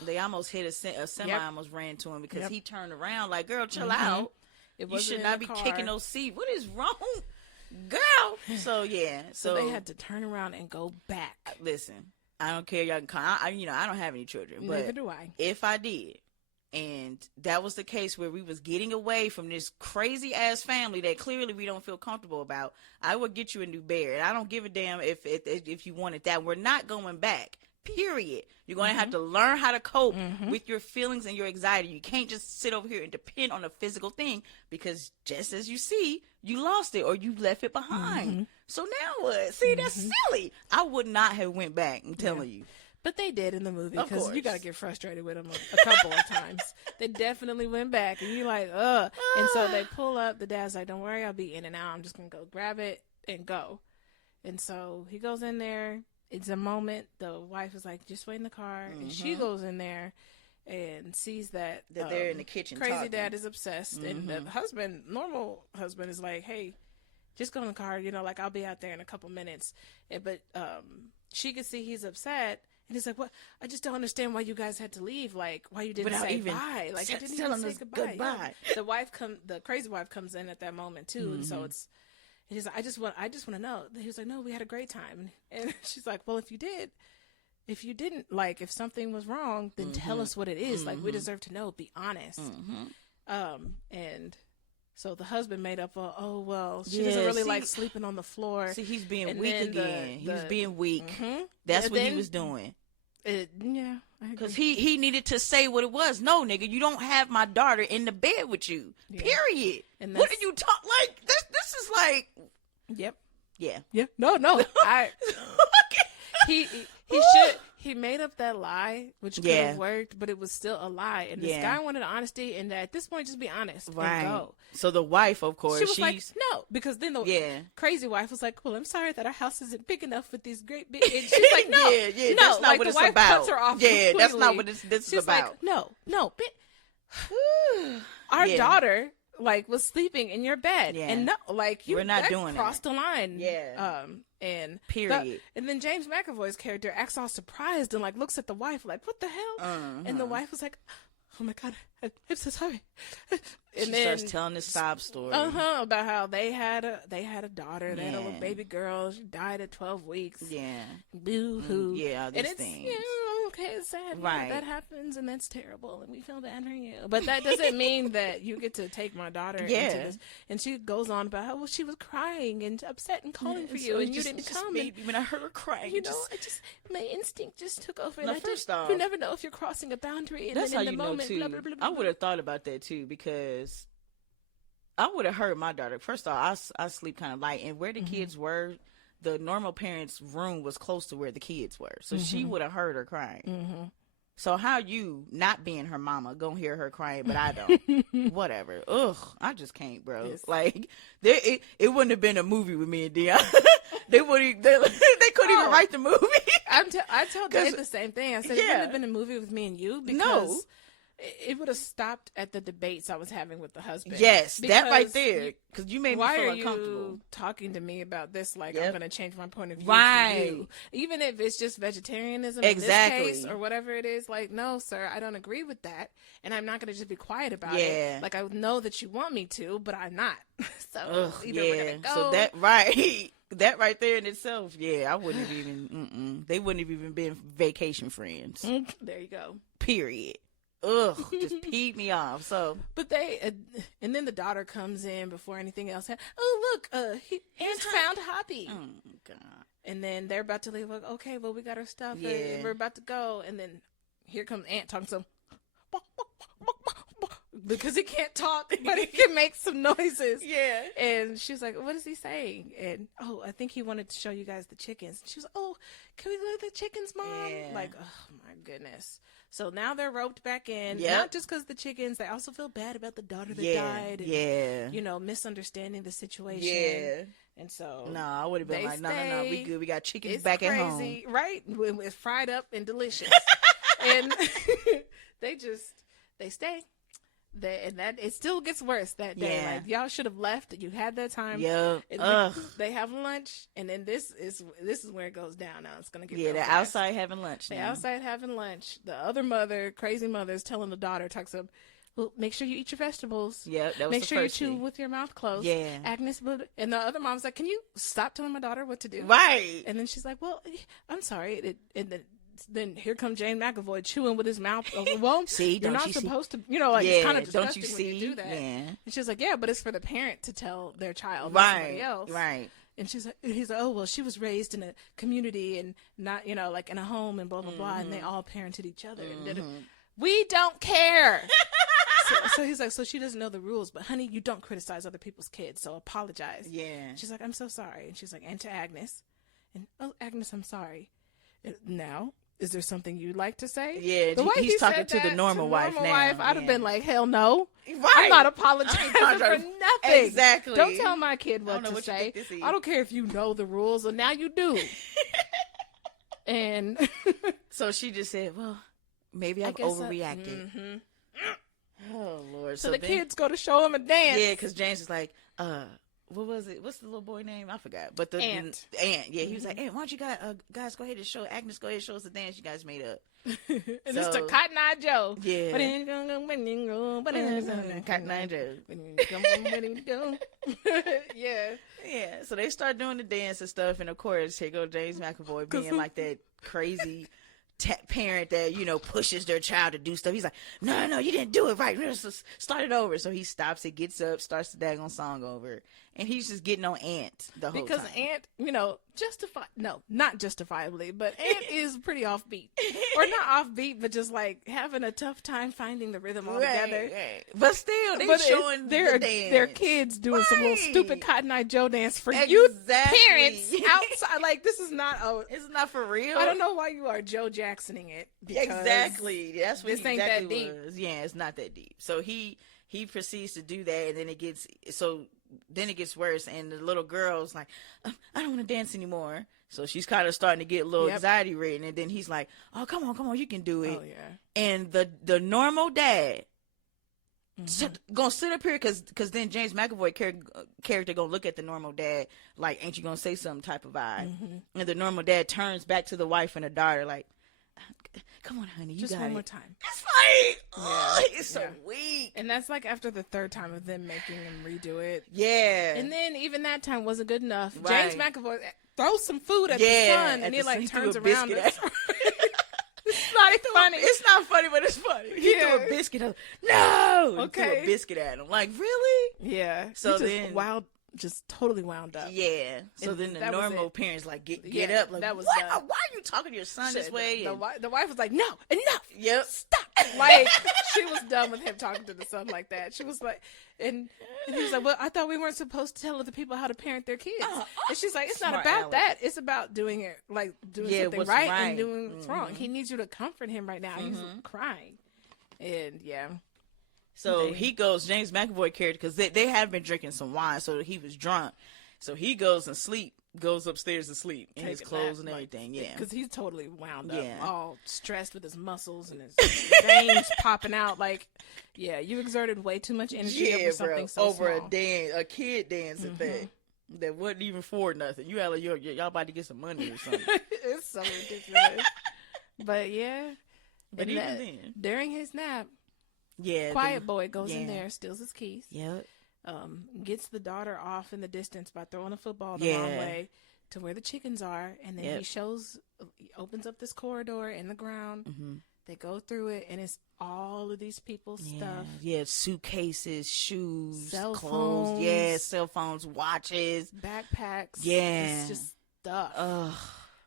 They almost hit a semi almost ran into him because he turned around like, girl, chill out. You should not be kicking no seat. What is wrong? Girl. So, So they had to turn around and go back. Listen. I don't care. Y'all can call. I don't have any children. But neither do I. If I did, and that was the case where we was getting away from this crazy ass family that clearly we don't feel comfortable about, I would get you a new bear. And I don't give a damn if you wanted that. We're not going back. Period. You're going to have to learn how to cope with your feelings and your anxiety. You can't just sit over here and depend on a physical thing because just as you see, you lost it or you left it behind. So now what? See, that's silly. I would not have went back. I'm telling you. But they did in the movie because you got to get frustrated with them a couple of times. They definitely went back and you're like, ugh. And so they pull up. The dad's like, don't worry, I'll be in and out. I'm just going to go grab it and go. And so he goes in there. It's a moment. The wife is like, just wait in the car. And she goes in there and sees that they're in the kitchen crazy talking. Dad is obsessed. And the normal husband is like, hey, just go in the car. Like I'll be out there in a couple minutes. But she could see he's upset. And he's like, what? I just don't understand why you guys had to leave. Like, why you didn't say bye. Like, you didn't even say goodbye. Yeah. The crazy wife comes in at that moment too. And so he's like, I just want to know. He was like, no, we had a great time. And she's like, well, if you didn't, like, if something was wrong, then tell us what it is. Like, we deserve to know. Be honest. And so the husband made up she doesn't really like sleeping on the floor. See, he's being weak again. He was being weak. That's what he was doing. Because he needed to say what it was. No, nigga, you don't have my daughter in the bed with you. Period. And what are you talking? Like, this is like. Yep. Yeah. Yeah. No. He made up that lie, which could have worked, but it was still a lie. And this guy wanted honesty, and at this point, just be honest and go. So the wife, of course, she was like, no, because then the crazy wife was like, well, I'm sorry that our house isn't big enough with these great big. And she's like, no, no, that's not what it's about. Cuts her off completely. That's not what this is about. She's like, no, our daughter. Like was sleeping in your bed, and no, like we're not doing crossed the line, and period. And then James McAvoy's character acts all surprised and like looks at the wife like, "What the hell?" And the wife was like, "Oh my god, I'm so sorry." And she starts telling this sob story, about how they had a daughter, they had a little baby girl. She died at 12 weeks. Boo hoo. All these things. Okay, it's sad. Right. That happens, and that's terrible, and we feel bad for you. But that doesn't mean that you get to take my daughter into this. And she goes on about how she was crying and upset and calling for you, and you didn't come. When I heard her crying, my instinct just took over. And you never know if you're crossing a boundary. And that's then how in the moment, know too. Blah, blah, blah, blah, I would have thought about that too, because I would have heard my daughter. First off, I sleep kind of light, and where the kids were. The normal parents' room was close to where the kids were. So she would have heard her crying. So how you not being her mama gonna hear her crying, but I don't? Whatever. Ugh, I just can't, bro. Yes. Like it wouldn't have been a movie with me and Dion. They couldn't even write the movie. I told Dave the same thing. I said it wouldn't have been a movie with me and you because it would have stopped at the debates I was having with the husband. Yes, that right there. Because you made me feel uncomfortable. Why are you talking to me about this like I'm going to change my point of view right. for you? Even if it's just vegetarianism exactly. in this case or whatever it is. Like, no, sir, I don't agree with that. And I'm not going to just be quiet about it. Like, I know that you want me to, but I'm not. So either we're going to go. So that right there in itself, I wouldn't have even, they wouldn't have even been vacation friends. There you go. Period. Ugh, just peed me off. So, but and then the daughter comes in before anything else. Oh, look, he's found Hoppy. Oh God! And then they're about to leave. Like, okay, well, we got our stuff. And we're about to go. And then here comes Aunt talking to him because he can't talk, but he can make some noises. Yeah. And she's like, "What is he saying?" And I think he wanted to show you guys the chickens. And she was, "Oh, can we look at the chickens, Mom?" Yeah. Like, oh my goodness. So now they're roped back in, not just because the chickens, they also feel bad about the daughter that died. And, you know, misunderstanding the situation. Yeah. And so. No, I would have been like, no, we good. We got chickens back at home. Right? It's fried up and delicious. And they stay. And that it still gets worse that day. Yeah. Like, y'all should have left. You had that time. Yeah. They have lunch, and then this is where it goes down. Now it's gonna get they're outside having lunch. They're outside having lunch. The other mother, crazy mother, is telling the daughter, talks up, well, make sure you eat your vegetables. Yeah, that was make the sure first you chew thing. with your mouth closed. Yeah, Agnes. And the other mom's like, can you stop telling my daughter what to do? Right. And then she's like, well, I'm sorry. Then here comes James McAvoy chewing with his mouth. Well, see, you're not supposed to, like it's kind of disgusting don't you see? when you do that. Yeah. And she's like, yeah, but it's for the parent to tell their child, right, not somebody else. Right. And he's like, oh, well, she was raised in a community and not, like in a home and blah, blah, blah. And they all parented each other. And we don't care. So he's like, so she doesn't know the rules, but honey, you don't criticize other people's kids. So apologize. Yeah. She's like, I'm so sorry. And she's like, and to Agnes. And, oh, Agnes, I'm sorry. Now, is there something you'd like to say? Yeah, the way he's talking to the normal wife now. I'd have been like, hell no. Right. I'm not apologizing for nothing. Exactly. Don't tell my kid what to say. I don't care if you know the rules, or now you do. And so she just said, well, maybe I've overreacted. Oh, Lord. So the kids go to show him a dance. Yeah, because James is like, what was it? What's the little boy name? I forgot. But the Aunt. Yeah, he was like, Aunt, why don't you guys go ahead and show Agnes? Go ahead and show us the dance you guys made up. And it's to Cotton Eye Joe. Yeah. Cotton Eye Joe. Yeah. Yeah. So they start doing the dance and stuff, and of course, here goes James McAvoy being like that crazy parent that pushes their child to do stuff. He's like, no, you didn't do it right. Let's start it over. So he stops it, gets up, starts the daggone song over, and he's just getting on Aunt the whole time. Because Aunt, not justifiably, but Aunt is pretty offbeat, or not offbeat, but just like having a tough time finding the rhythm all together. Right. But still, they're showing the dance. Their kids doing some little stupid Cotton Eye Joe dance for you parents outside. Like, this is not it's not for real. I don't know why you are Joe Jacksoning it. Exactly. That's what this ain't that deep. Was. Yeah, it's not that deep. So he proceeds to do that, and then it gets worse, and the little girl's like, I don't want to dance anymore. So she's kind of starting to get a little anxiety ridden, and then he's like, oh, come on, you can do it. Oh, yeah. And the normal dad gonna sit up here because then James McAvoy character gonna look at the normal dad like, ain't you gonna say something type of vibe. And the normal dad turns back to the wife and the daughter like, come on, honey, you just got one it. more time. It's like, it's so weak. And that's like after the third time of them making him redo it. Yeah. And then even that time wasn't good enough. Right. James McAvoy throws some food at the son, and he like turns around. It's not funny. It's not funny, but it's funny. He threw a biscuit at him. No! Okay. He threw a biscuit at him. Like, really? Yeah. So then just totally wound up. Yeah. So and then the normal parents like get up. Like, that was what? Why are you talking to your son this way? The wife was like, no, enough. Yep. Stop. Like, she was done with him talking to the son like that. She was like, and he was like, well, I thought we weren't supposed to tell other people how to parent their kids. And she's like, it's not about that. It's about doing it, like, doing something right and doing what's wrong. He needs you to comfort him right now. He's crying. And, yeah. So he goes, James McAvoy character, because they had been drinking some wine, so he was drunk. So he goes upstairs to sleep in his clothes and everything. Yeah, because he's totally wound up, all stressed with his muscles and his veins popping out. Like, yeah, you exerted way too much energy over something so small. A kid dancing thing that wasn't even for nothing. You like y'all about to get some money or something. It's so ridiculous. But yeah, but even then, during his nap, quiet boy goes in there, steals his keys. Yep. Gets the daughter off in the distance by throwing a football the wrong way to where the chickens are, and then he opens up this corridor in the ground. They go through it, and it's all of these people's stuff. Yeah, suitcases, shoes, cell clothes, phones, cell phones, watches, backpacks. Yeah, it's just stuff. Ugh.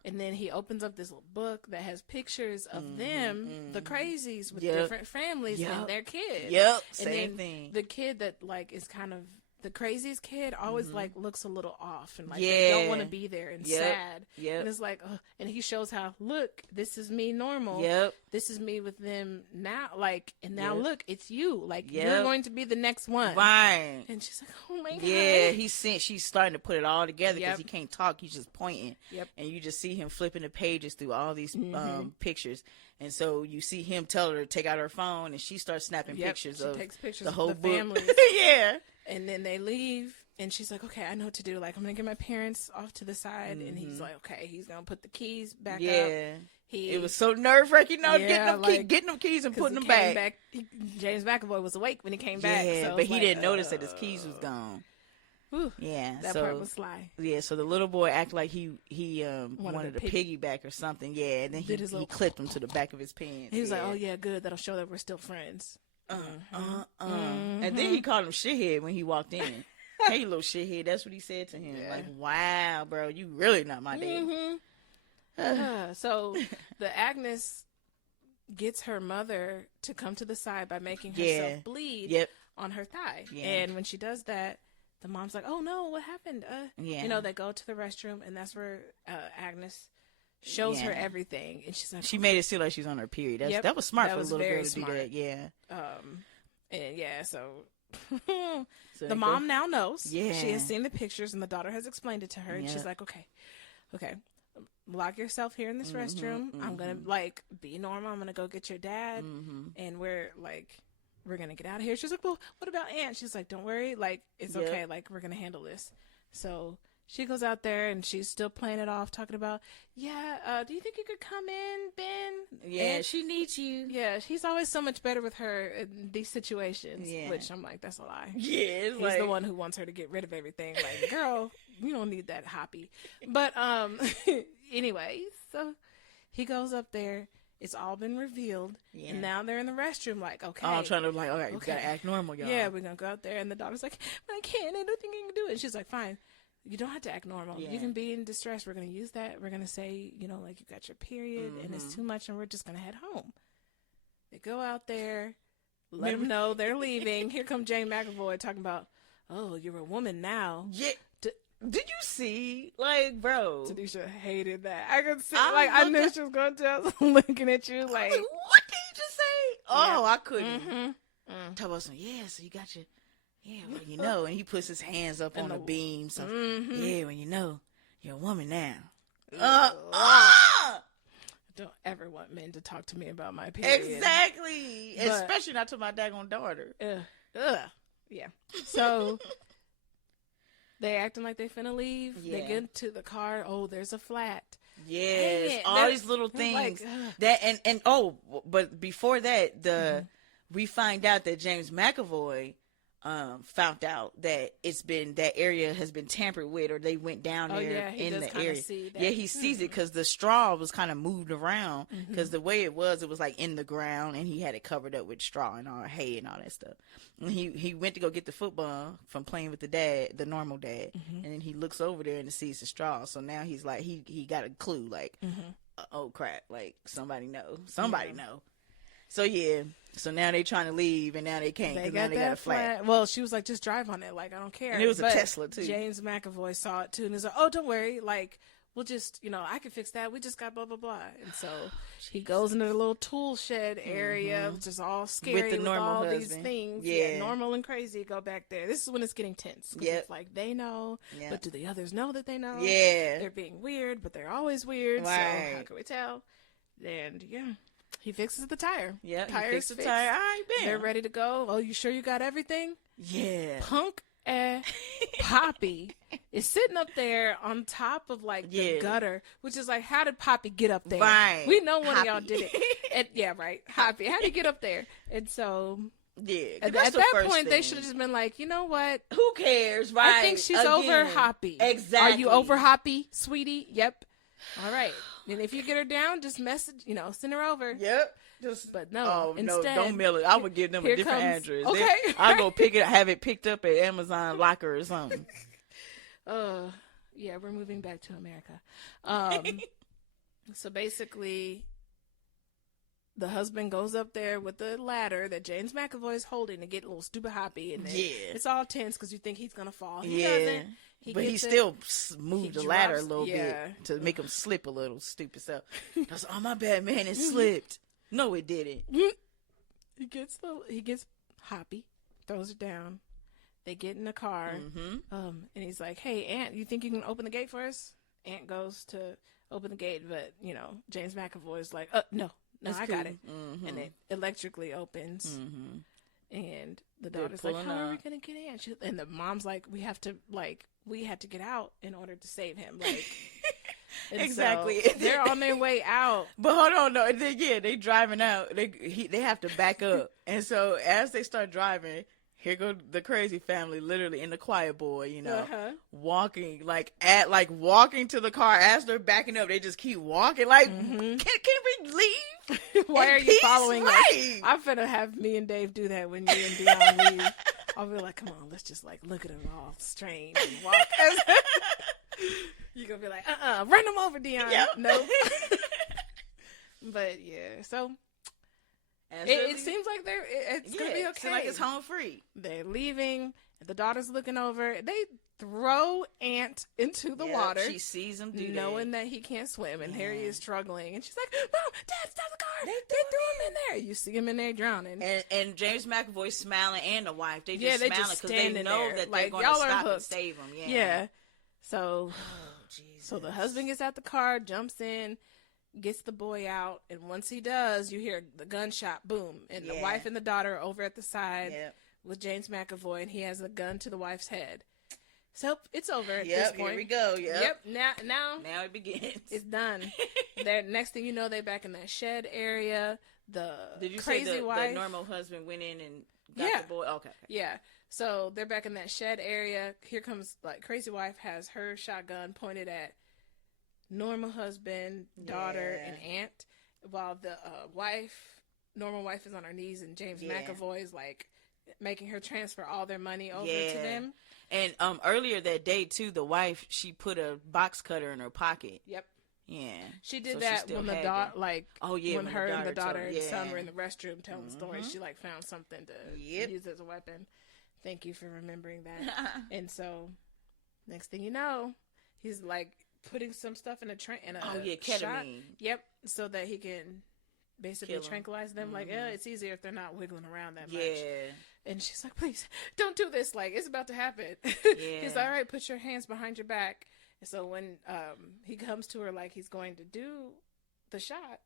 And then he opens up this little book that has pictures of them, the crazies, with different families and their kids. Yep, and same thing. The kid that, like, is kind of the craziest kid always, like, looks a little off and, like, they don't want to be there and sad. Yep. And it's like, and he shows how, look, this is me normal. Yep. This is me with them now. Like, and now look, it's you. Like, you're going to be the next one. Right. And she's like, oh my God. Yeah, she's starting to put it all together because he can't talk. He's just pointing. Yep. And you just see him flipping the pages through all these pictures. And so you see him tell her to take out her phone, and she starts snapping pictures of the whole book. Families. Yeah. And then they leave, and she's like, okay, I know what to do. Like, I'm going to get my parents off to the side. And he's like, okay, he's going to put the keys back up. It was so nerve-wracking, getting them keys and putting them back. James McAvoy was awake when he came back. Yeah, but he didn't notice that his keys was gone. Whew, yeah, that part was sly. Yeah, so the little boy acted like he wanted a piggyback or something. Yeah, and then he clipped him to the back of his pants. He was like, "Oh yeah, good. That'll show that we're still friends." And then he called him shithead when he walked in. Hey, little shithead. That's what he said to him. Yeah. Like, wow, bro, you really not my dad. So the Agnes gets her mother to come to the side by making herself bleed on her thigh. Yeah. And when she does that, the mom's like, oh no, what happened? You know, they go to the restroom, and that's where Agnes shows her everything. And she's like, she made it seem like she's on her period. That was smart for a little girl to do that. Yeah. And yeah, so the mom now knows. Yeah. She has seen the pictures, and the daughter has explained it to her. And she's like, okay, lock yourself here in this restroom. I'm going to, like, be normal. I'm going to go get your dad. And we're going to get out of here. She's like, well, what about Aunt? She's like, don't worry. Like, it's okay. Like, we're going to handle this. So she goes out there, and she's still playing it off, talking about, do you think you could come in, Ben? Yeah, and she needs you. Yeah, he's always so much better with her in these situations, which I'm like, that's a lie. Yeah, he's the one who wants her to get rid of everything. Like, girl, you don't need that hoppy. But anyway, so he goes up there. It's all been revealed, and now they're in the restroom. Like, okay, I'm trying to all right, you gotta act normal, y'all. Yeah, we're gonna go out there, and the daughter's like, I can't. I don't think I can do it. And she's like, fine. You don't have to act normal. You can be in distress. We're going to use that. We're going to say, like, you got your period and it's too much, and we're just going to head home. They go out there, let them know they're leaving. Here come James McAvoy talking about, oh, you're a woman now. Yeah. Did you see? Like, bro. Tanisha hated that. I could see, I knew she was going to. I was looking at you like, what did you just say? Oh, I couldn't. Talk about some, so you got your... Yeah, well, and he puts his hands up on the beam. So, yeah, when you're a woman now. Don't ever want men to talk to me about my period. Exactly. But, especially not to my daggone daughter. Yeah. So, they acting like they finna leave. Yeah. They get to the car. Oh, there's a flat. Yes. All these little things. Like, but before that, we find out that James McAvoy found out that that area has been tampered with, or they went down there in the area. Yeah, he sees it because the straw was kind of moved around because the way it was like in the ground, and he had it covered up with straw and all hay and all that stuff. And he went to go get the football from playing with the dad, the normal dad, and then he looks over there and sees the straw. So now he's like, he got a clue, like, oh crap, like somebody know. So yeah. So now they trying to leave, and now they can't because now they got a flat. Well, she was like, just drive on it. Like, I don't care. And it was a Tesla, too. James McAvoy saw it, too. And he's like, oh, don't worry. Like, we'll just, I can fix that. We just got blah, blah, blah. And so he goes into the little tool shed area, which is all scary with the normal all these things. Yeah, normal and crazy go back there. This is when it's getting tense. Yeah. It's like, they know, but do the others know that they know? Yeah. They're being weird, but they're always weird. Right. So how can we tell? And, yeah. He fixes the tire. Yeah, he fixes the tire. All right, bam. They're ready to go. Oh, you sure you got everything? Yeah. Punk and Poppy is sitting up there on top of like the gutter, which is like, how did Poppy get up there? Right. We know one of y'all did it. And, yeah, right. Poppy. How did he get up there? And so. Yeah, at that point, they should have just been like, you know what? Who cares, right? I think she's over Hoppy. Exactly. Are you over Hoppy, sweetie? Yep. All right. And if you get her down, just message, send her over. Yep. But no, instead, no, don't mail it. I would give them a different address. Okay. I'll go have it picked up at Amazon Locker or something. Yeah, we're moving back to America. So basically, the husband goes up there with the ladder that James McAvoy is holding to get a little stupid Hoppy. And it's all tense because you think he's going to fall. He doesn't. He still moved the ladder a little bit to make him slip a little, stupid stuff. I was like, oh, my bad, man, it slipped. No, it didn't. He gets Hoppy, throws it down. They get in the car, and he's like, hey, Aunt, you think you can open the gate for us? Aunt goes to open the gate, but, James McAvoy is like, no, I got it. And it electrically opens. And the daughter's like, how are we going to get in? And the mom's like, we had to get out in order to save him. Like, exactly. So they're on their way out. But hold on, no. They driving out. They have to back up. And so as they start driving, here go the crazy family, literally in the quiet boy, walking walking to the car as they're backing up. They just keep walking. Like, can we leave? Why are you following us? I'm finna have me and Dave do that when you and Dion leave. I'll be like, come on, let's just like look at them all strange and walk. You're gonna be like, run them over, Dion. Yep. Nope. But yeah, so. It seems like it's gonna be okay. Seems like it's home free. They're leaving. The daughter's looking over. They throw Aunt into the water. She sees him knowing that he can't swim, and Harry is struggling. And she's like, "Mom, Dad, stop the car! They threw him in there." You see him in there drowning. And James McAvoy smiling, and the wife. They just smiling because they know that they're going to stop and save him. Yeah. So, so the husband gets out the car, jumps in. Gets the boy out, and once he does, you hear the gunshot, boom, and the wife and the daughter are over at the side with James McAvoy, and he has a gun to the wife's head. So it's over at this point. Here we go. Yep. Now it begins. It's done. Next thing you know, they're back in that shed area. Did you crazy say wife, the normal husband went in and got the boy? Okay. Yeah. So they're back in that shed area. Here comes crazy wife has her shotgun pointed at normal husband, daughter, and aunt, while the normal wife is on her knees, and James McAvoy is like making her transfer all their money over to them. And earlier that day too, the wife, she put a box cutter in her pocket. Yep. Yeah. She did that when the daughter, when her and the daughter and son were in the restroom telling the story. She found something to use as a weapon. Thank you for remembering that. And so, next thing you know, he's putting some stuff in a ketamine. Shot. Yep, so that he can basically tranquilize them. It's easier if they're not wiggling around that much. And she's like, please, don't do this. It's about to happen. He's like, all right, put your hands behind your back. And so when he comes to her he's going to do the shot,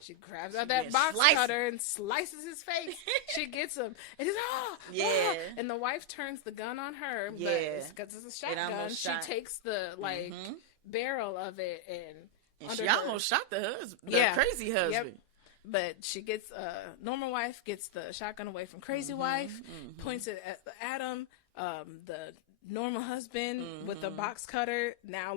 she grabs out that box cutter and slices his face. She gets him. And he's and the wife turns the gun on her. But because it's a shotgun, she takes the barrel of it and she almost shot the husband, the crazy husband. Yep. But she gets normal wife gets the shotgun away from crazy wife, points it at him. The normal husband with the box cutter now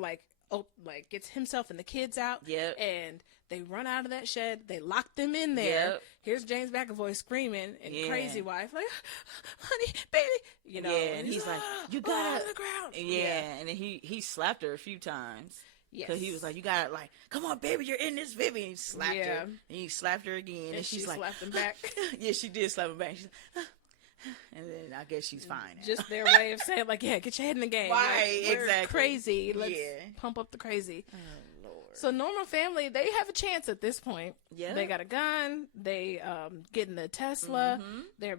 gets himself and the kids out. Yep. And they run out of that shed. They lock them in there. Yep. Here's James McAvoy screaming, and crazy wife honey, baby, and he's like, you got to the ground. And then he slapped her a few times. Yes. Because he was like, you gotta, like, come on, baby, you're in this, baby. And he slapped her. And he slapped her again. And she's like, slapped him back. Yeah, she did slap him back. She's like, and then I guess she's fine now. Just their way of saying, like, yeah, get your head in the game. Right, like, exactly. Crazy. Let's pump up the crazy. Oh, Lord. So normal family, they have a chance at this point. Yeah. They got a gun. They get in the Tesla. They're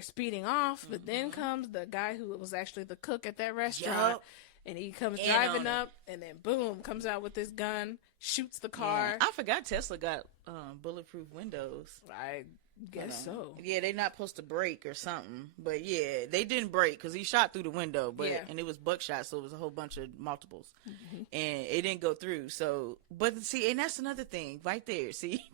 speeding off. But then comes the guy who was actually the cook at that restaurant. Yep. And he comes driving up, and then boom, comes out with his gun, shoots the car. Yeah. I forgot Tesla got bulletproof windows. I guess so. Yeah, they're not supposed to break or something. But yeah, they didn't break because he shot through the window. But and it was buckshot, so it was a whole bunch of multiples. And it didn't go through. So, but see, and that's another thing right there. See?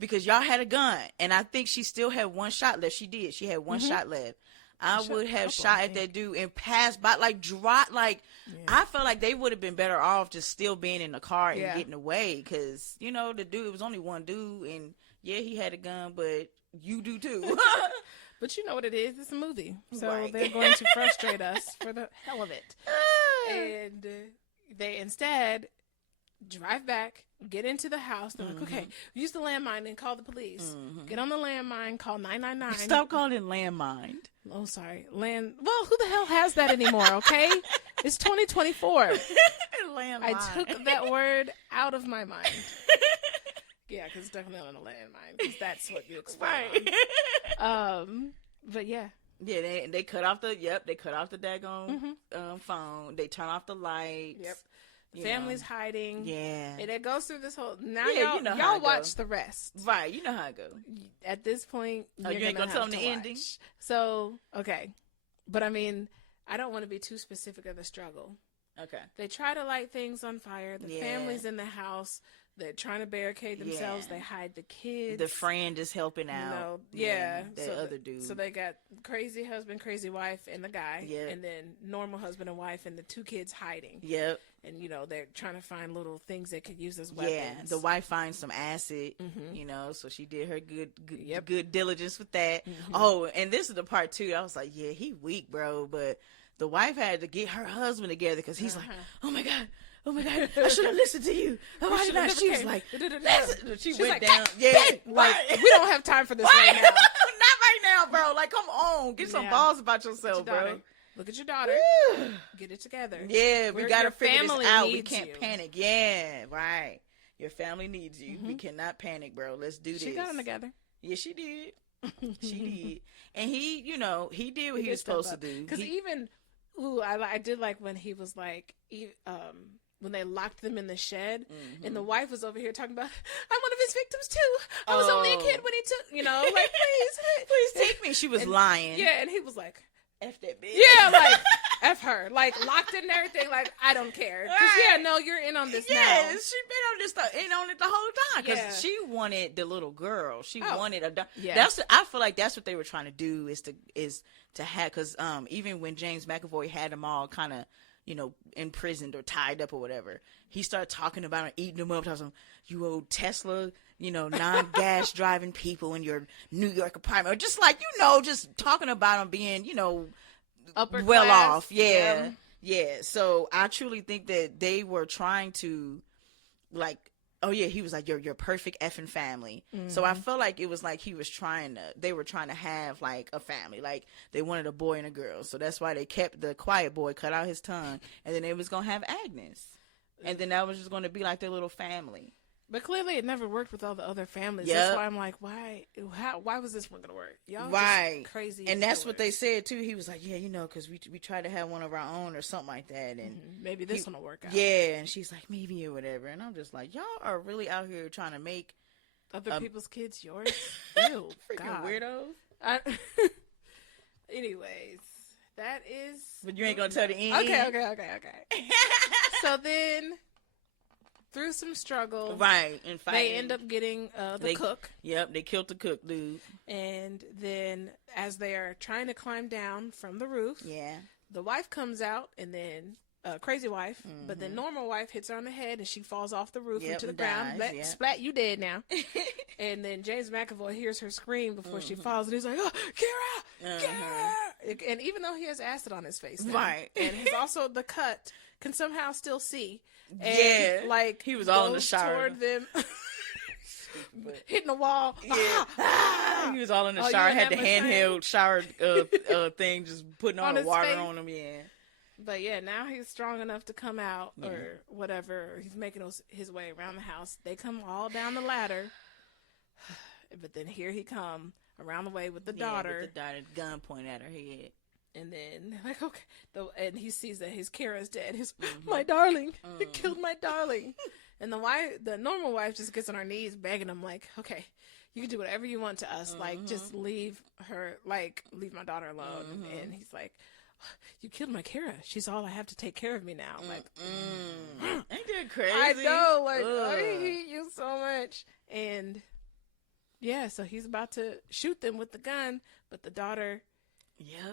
Because y'all had a gun, and I think she still had one shot left. She did. She had one shot left. I would have shot at that dude and passed by, like, drop, like, I felt like they would have been better off just still being in the car and getting away, because, you know, the dude, it was only one dude, and, yeah, he had a gun, but you do, too. But you know what it is, it's a movie, so they're going to frustrate us for the hell of it. And they instead drive back, get into the house. They're like, okay, use the landmine and call the police. Get on the landmine, call 999. Stop calling it landmine. Oh, sorry. Well, who the hell has that anymore, okay? It's 2024. Landmine. I took that word out of my mind. Yeah, because it's definitely on a landmine, because that's what you expect. But yeah. Yeah, they cut off the, they cut off the daggone phone. They turn off the lights. Yep. Family's hiding. Yeah. And it goes through this whole... Now y'all watch the rest. Right. You know how it goes. At this point, you ain't going to tell them the ending? So, okay. But, I mean, I don't want to be too specific of the struggle. Okay. They try to light things on fire. The family's in the house. They're trying to barricade themselves. They hide the kids. The friend is helping out. The other dude. So they got crazy husband, crazy wife, and the guy. Yep. And then normal husband and wife, and the two kids hiding. Yep. And, you know, they're trying to find little things they could use as weapons. Yeah. The wife finds some acid, you know, so she did her good diligence with that. Oh, and this is the part, too. I was like, yeah, he weak, bro. But the wife had to get her husband together, because he's like, oh, my God, I should have listened to you. Why did not? She was like, she went like, down. Like, we don't have time for this right now. Not right now, bro. Like, come on. Get some balls about yourself, bro. Look at your daughter. Get it together. Yeah, we got to figure this out. We can't you. panic. Yeah, right. Your family needs you. We cannot panic, bro. Let's do this. She got them together. Yeah, she did. She did. And he, you know, he did what he was supposed to do. Because I did like when he was like, when they locked them in the shed, and the wife was over here talking about, I'm one of his victims too. I was only a kid when he took, you know, like, please take me. She was lying. Yeah, and he was like, F that bitch. Yeah, like, F her. Like, locked in and everything, like, I don't care. Because, you're in on this now. Yes, she been on this in on it the whole time. Because she wanted the little girl. She wanted a... I feel like that's what they were trying to do, is to have... Because even when James McAvoy had them all kind of, you know, imprisoned or tied up or whatever, he started talking about them, eating them up, talking about, you old Tesla, you know, non-gas driving people in your New York apartment, or just like, you know, just talking about them being, you know, upper well class. off. Yeah. So I truly think that they were trying to, like, oh yeah, he was like, your perfect effing family. So I felt like it was like they were trying to have like a family. Like, they wanted a boy and a girl. So that's why they kept the quiet boy, cut out his tongue, and then they was going to have Agnes. And then that was just going to be like their little family. But clearly it never worked with all the other families. That's why I'm like, why was this one going to work? Y'all just crazy. And that's what they said too. He was like, yeah, you know, because we tried to have one of our own or something like that. And maybe this one will work out. Yeah. And she's like, maybe or whatever. And I'm just like, y'all are really out here trying to make other people's kids yours? Ew. Freaking weirdos. Anyways, that is... But you ain't going to tell the end? Okay. So then... Through some struggle, right, and fighting, they end up getting the cook. Yep, they killed the cook, dude. And then, as they are trying to climb down from the roof, the wife comes out, and then crazy wife, but then normal wife hits her on the head, and she falls off the roof into the ground. Splat, you dead now. And then James McAvoy hears her scream before she falls, and he's like, "Oh, Kara!" And even though he has acid on his face, now, right, and he's also the cut. can somehow still see. And, like, he was all in the shower toward them, hitting the wall. He was all in the shower. Had the handheld shower thing, just putting all the water face. on him. Yeah. But yeah, now he's strong enough to come out or whatever. He's making his way around the house. They come all down the ladder. But then here he come around the way with the daughter. With the daughter, gun pointed at her head. And then, like, okay. And he sees that his Kara's dead. His, my darling. He killed my darling. And the normal wife just gets on her knees begging him, like, okay, you can do whatever you want to us. Like, just leave her, like, leave my daughter alone. And he's like, you killed my Kara. She's all I have to take care of me now. Like, ain't that crazy? I know. Like, I hate you so much. And yeah, so he's about to shoot them with the gun, but the daughter,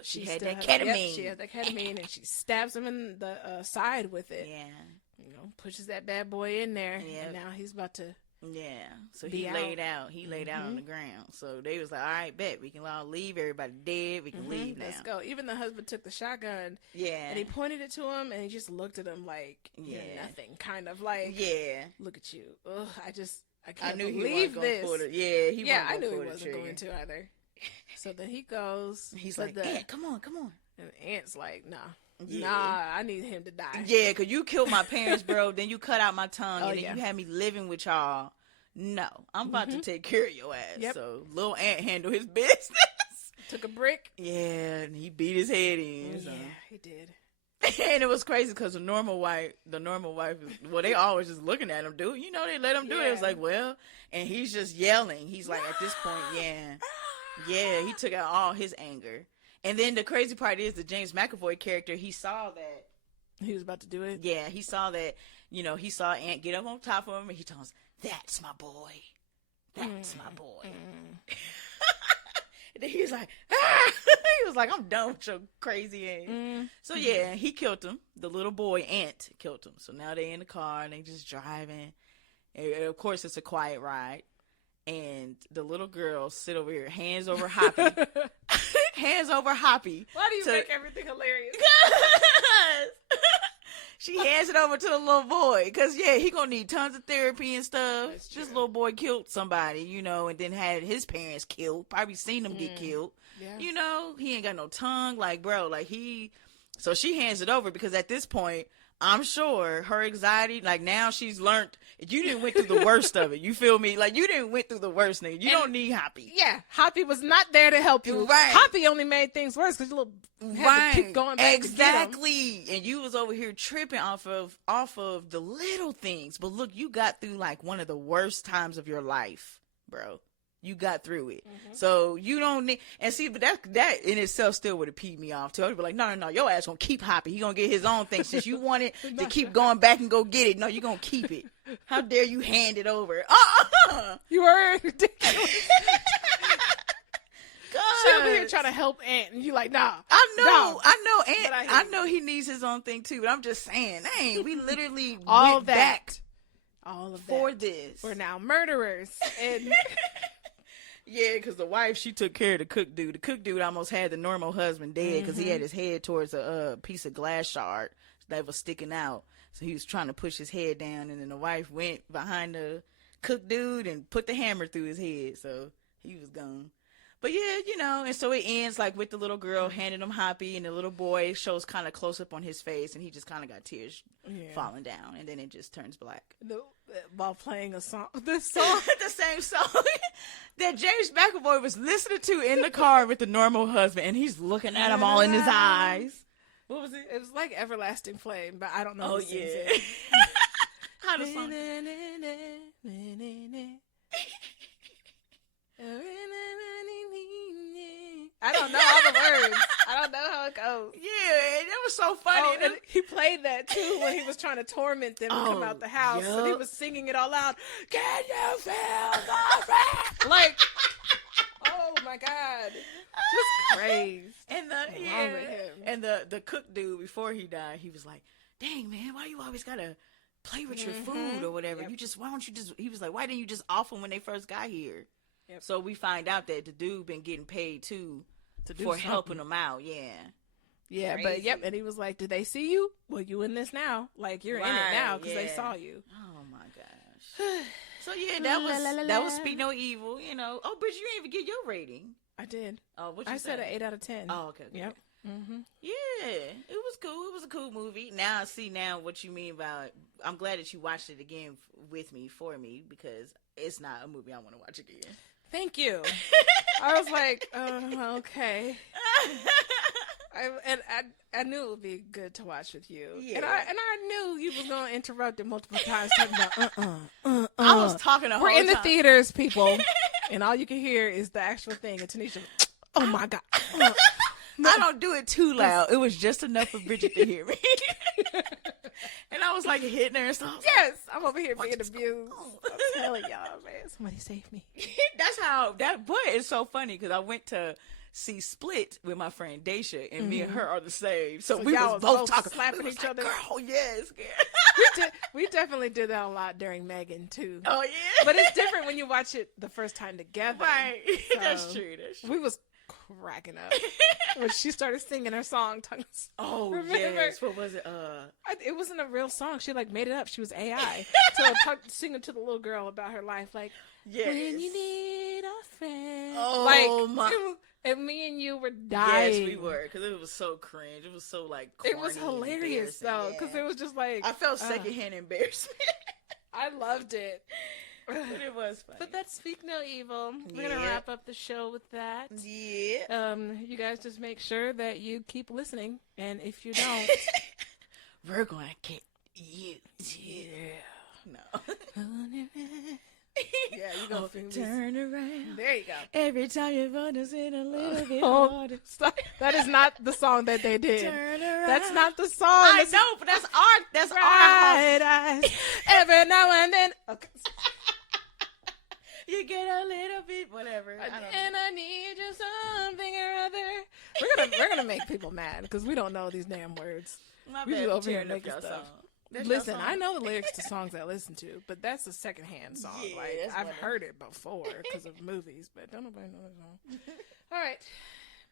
she had that ketamine. She had that ketamine, and she stabs him in the side with it. Yeah, pushes that bad boy in there. Yeah, and now he's about to. Yeah, so he laid out. He laid out on the ground. So they was like, all right, bet we can all leave. Everybody dead. We can leave now. Let's go. Even the husband took the shotgun. Yeah, and he pointed it to him, and he just looked at him like, you're nothing. Kind of like, look at you. Ugh, I can't believe this. I knew he wasn't going to either. So then he goes. He's like, Aunt, come on. And Aunt's like, nah, I need him to die. Yeah, because you killed my parents, bro. Then you cut out my tongue, and then you had me living with y'all. No, I'm about to take care of your ass. Yep. So little Aunt handled his business. Took a brick. Yeah, and he beat his head in. Yeah, he did. And it was crazy because the normal wife, well, they always just looking at him, dude. They let him do it. It was like, well, and he's just yelling. He's like, at this point, he took out all his anger. And then the crazy part is the James McAvoy character, he saw that. He was about to do it? Yeah, he saw that, he saw Aunt get up on top of him, and he told us, that's my boy. That's my boy. And then he was like, he was like, I'm done with your crazy ass. So yeah, he killed him. The little boy, Aunt, killed him. So now they in the car, and they just driving. And of course, it's a quiet ride. And the little girl sit over here, hands over Hoppy. Hands over Hoppy. Why do you make everything hilarious? She hands it over to the little boy. Because, he going to need tons of therapy and stuff. This little boy killed somebody, and then had his parents killed. Probably seen them get killed. Yeah. He ain't got no tongue. Like, bro, so she hands it over because at this point, I'm sure her anxiety, like now she's learned, you didn't went through the worst of it. You feel me? Like you didn't went through the worst, nigga. You don't need Hoppy. Yeah, Hoppy was not there to help you. Right. Hoppy only made things worse because you had to keep going back. Exactly. And you was over here tripping off of the little things. But look, you got through like one of the worst times of your life, bro. You got through it. So you don't need, and see, but that in itself still would have peed me off too. I'd be like, no, your ass gonna keep Hoppy. He gonna get his own thing. Since you wanted to keep going back and go get it, no, you gonna keep it. How dare you hand it over? You are ridiculous. She over here trying to help Aunt, and you like, nah. I know, Aunt. I know he needs his own thing too, but I'm just saying, dang, we literally all went back all of for that. this. We're now murderers, and yeah, because the wife, she took care of the cook dude. The cook dude almost had the normal husband dead because he had his head towards a piece of glass shard that was sticking out. So he was trying to push his head down, and then the wife went behind the cook dude and put the hammer through his head. So he was gone. But yeah, and so it ends like with the little girl handing him Hoppy, and the little boy shows kind of close up on his face, and he just kind of got tears falling down, and then it just turns black. While playing the same song that James McAvoy was listening to in the car with the normal husband, and he's looking at him all in his eyes. What was it? It was like Everlasting Flame, but I don't know. Oh yeah. How the song? I don't know all the words. I don't know how it goes. Yeah, that was so funny. And he played that too when he was trying to torment them to come out the house. Yep. And he was singing it all out. Can you feel the rain? Like, oh my God, just crazy. And the cook dude before he died, he was like, "Dang man, why you always gotta play with your food or whatever? Yep. Why don't you just?" He was like, "Why didn't you just offer when they first got here?" Yep. So we find out that the dude been getting paid too for helping him out. Yeah. Yeah, Crazy. but yep, and he was like, "Did they see you? Well, you in this now. Like you're in it now because they saw you." Oh my gosh. So yeah, that was Speak No Evil. You know. Oh, but you didn't even get your rating. I did. Oh, what you I said? said an 8 out of 10. Oh, okay. Yep. Mm-hmm. Yeah, it was cool. It was a cool movie. Now I see now what you mean by. I'm glad that you watched it again with me for me because it's not a movie I want to watch again. Thank you. I was like, okay. I knew it would be good to watch with you. Yeah. And I knew you was gonna interrupt it multiple times talking about I was talking the whole time. We're in the theaters, people, and all you can hear is the actual thing. And Tanisha, oh my god. I don't do it too loud. It was just enough for Bridget to hear me. And I was like hitting her and stuff. Yes, I'm over here being abused. I'm telling y'all, man. Somebody save me. That's how that. But it's so funny because I went to see Split with my friend Daisha, and me and her are the same. So we was both talking, slapping each other. Girl, yes, girl. We definitely did that a lot during Megan too. Oh yeah, but it's different when you watch it the first time together. Right, So that's true. We was cracking up when she started singing her song. Oh, remember? yes. What was it? It wasn't a real song. She like made it up. She was AI. Singing to the little girl about her life, like yes. when you need a friend. Oh like, my! And me and you were dying. Yes, we were, because it was so cringe. It was so like corny. It was hilarious though, because it was just like I felt secondhand embarrassment. I loved it. But it was funny. But that's Speak No Evil. We're gonna wrap up the show with that. Yeah. You guys just make sure that you keep listening, and if you don't, we're gonna get you. Yeah. No. Yeah, you gonna turn around. There you go. Every time your phone is in a little bit harder. Stop. That is not the song that they did. Turn around. That's not the song. I know, but that's our eyes. Every now and then. Okay. You get a little bit, whatever. I need you something or other. We're gonna make people mad because we don't know these damn words. My we bad. over here making stuff. Listen, I know the lyrics to songs I listen to, but that's a secondhand song. Yeah, like I've heard it before because of movies, but don't nobody know the song. All right,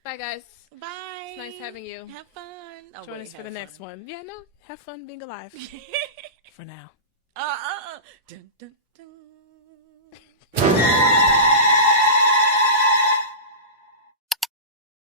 bye guys. Bye. It's nice having you. Have fun. Join us for the next one. Yeah, no, have fun being alive. For now. Dun, dun, dun.